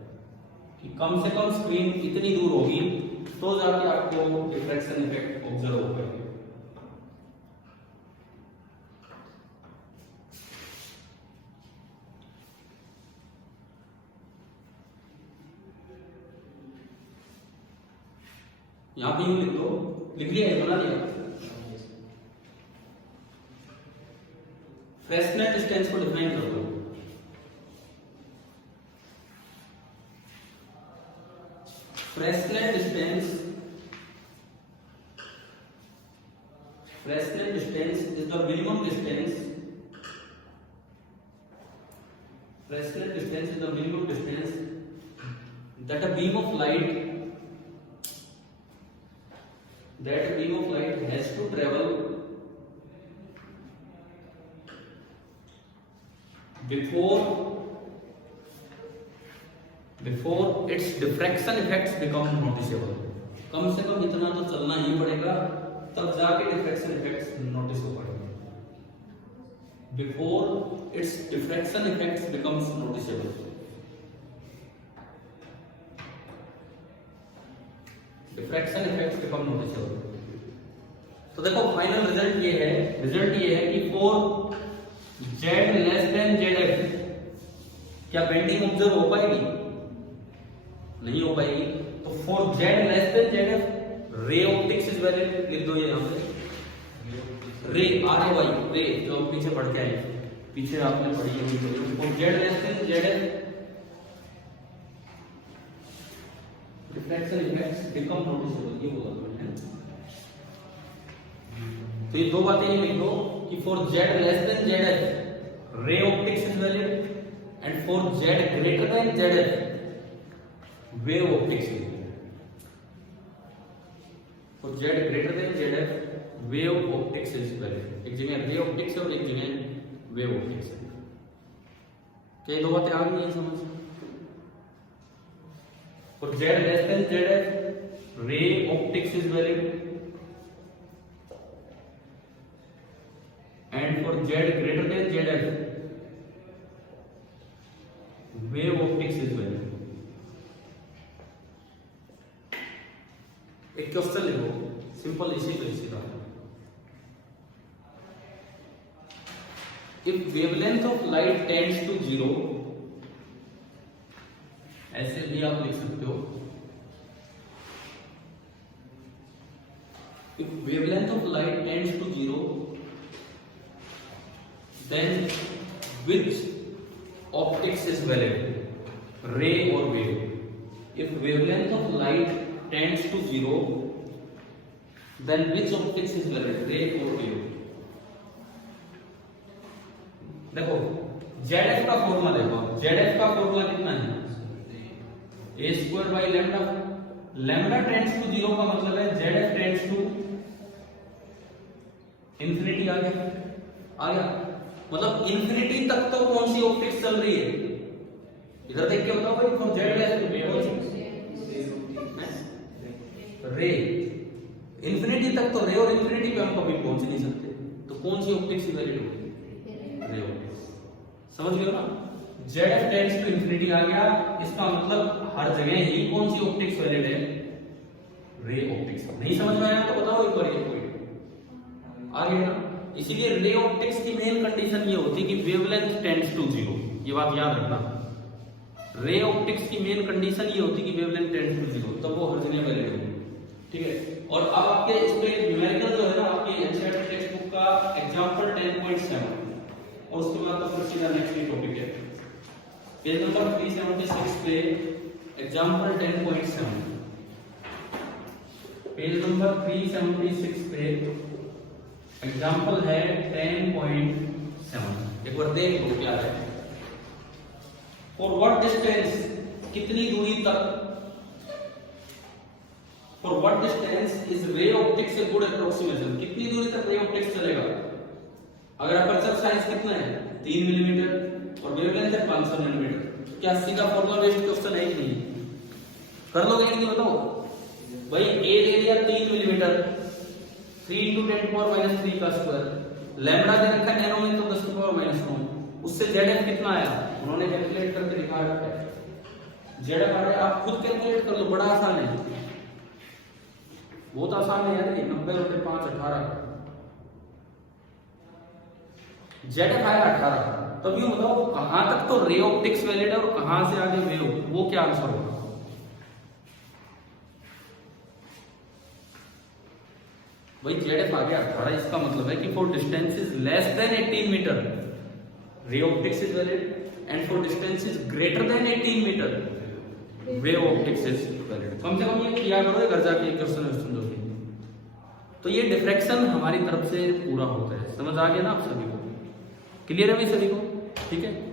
कि कम से कम स्क्रीन इतनी दूर होगी तो जाके आपको डिफ्रैक्शन इफेक्ट ऑब्जर्व होगा। यहां पे यूं लिख दो, लिख लिया है, बना लिया। फ्रेस्नेल डिस्टेंस को डिफाइन कर दो, Fresnel distance Fresnel distance is the minimum distance. Fresnel distance is the minimum distance that a beam of light has to travel before its diffraction effects become noticeable. कम से कम इतना तो चलना ही पड़ेगा, तब जाके diffraction effects notice हो पाएंगे. Before its diffraction effects becomes noticeable. Diffraction effects become noticeable. तो देखो फाइनल रिजल्ट ये है कि for z less than zf क्या बेंडिंग ऑब्जर्व हो पाएगी? नहीं हो पाएगी. तो for z less than zf रे ऑप्टिक्स इज वैलिड. लिख दो ये यहां पे रे RAY रे, जो पीछे पढ़ के आए, पीछे आपने पढ़ी है. for z less than zf reflection effects become noticeable. ये बोला मैंने. तो ये दो बातें ये लिख दो कि for z less than zf ray optics is valid and for z greater than zf wave optics is valid. For z greater than zf wave optics is valid. एक जगह ray optics है और एक जगह wave optics है. क्या ये दो बातें आ गई हैं समझ? For z less than zf ray optics is valid and for z greater than zf wave optics is valid. एक क्वेश्चन लिखो सिंपल इसी पे सीधा. If wavelength of light tends to 0, ऐसे भी आप लिख सकते हो. If wavelength of light tends to 0, then which optics is valid? Ray or wave? If wavelength of light tends to 0, then which optics is valid? Ray or wave? देखो ZF का formula देखो. ZF का formula कितना है? a square by lambda. lambda tends to 0 का मतलब है ZF tends to infinity. आ गया मतलब इंफिनिटी तक तो कौन सी ऑप्टिक्स चल रही है? इधर देख के बताओ भाई. फ्रॉम z लेस टू रे. इंफिनिटी तक तो रे और इंफिनिटी पे हम कभी पहुंच नहीं सकते. तो कौन सी ऑप्टिक्स वैलिड होगी? Ray optics. समझ गए ना? ZF टेंड्स टू इंफिनिटी आ गया. इसका मतलब हर जगह ही कौन सी ऑप्टिक्स वैलिड है? Ray optics. नहीं समझ में आया तो बताओ एक बार. ये पॉइंट आ गया ना? इसीलिए रे ऑप्टिक्स की मेन कंडीशन ये होती है कि वेवलेंथ टेंड्स टू 0. ये बात याद रखना. रे ऑप्टिक्स की मेन कंडीशन ये होती है कि वेवलेंथ टेंड्स टू 0, तब वो हर जगह वैलिड होगी. ठीक है. और अब आपके इस पे न्यूमेरिकल जो है ना आपकी एनसीईआरटी टेक्स्ट बुक का एग्जांपल 10.7 और उसके बाद तो फिर सीधा नेक्स्ट टॉपिक है. पेज नंबर 376 पे एग्जांपल 10.7. पेज नंबर 376 पे एग्जांपल है 10.7. एक बार देख लो क्या है. फॉर व्हाट डिस्टेंस कितनी दूरी तक, for what distance is ray optics a good approximation. कितनी दूरी तक रे ऑप्टिक्स चलेगा? अगर अपर्चर साइज कितना है 3 मिलीमीटर और वेवलेंथ है 500 नैनोमीटर. क्या सीधा फॉर्मूला बेस्ड क्वेश्चन है कि नहीं? कर लोगे कि नहीं बताओ भाई. ए ले लिया 3 मिलीमीटर 3 × 10⁻³ का स्क्वायर. लैम्बडा दे रखा है नैनो में तो 10⁻⁹. उससे ZF कितना आया उन्होंने कैलकुलेट करके दिखा रखा है. ZF आ गया. आप खुद कैलकुलेट कर लो. बड़ा आसान है, बहुत आसान है यार. 90/5 18. ZF आया 18. तब यूं बताओ कहां तक तो रे ऑप्टिक्स वैलिड है और कहां से आगे वेव? वो क्या आंसर होगा? भाई ZF आ गया 18. इसका मतलब है कि for distances less than 18 metre ray optics is valid and for distances greater than 18 metre wave optics is valid. कम से कम ये किया करो घर जाके क्वेश्चन सुन लो. तो तो ये डिफ्रैक्शन हमारी तरफ से पूरा होता है। समझ आ गया ना आप सभी को? क्लियर है भाई सभी को? ठीक है।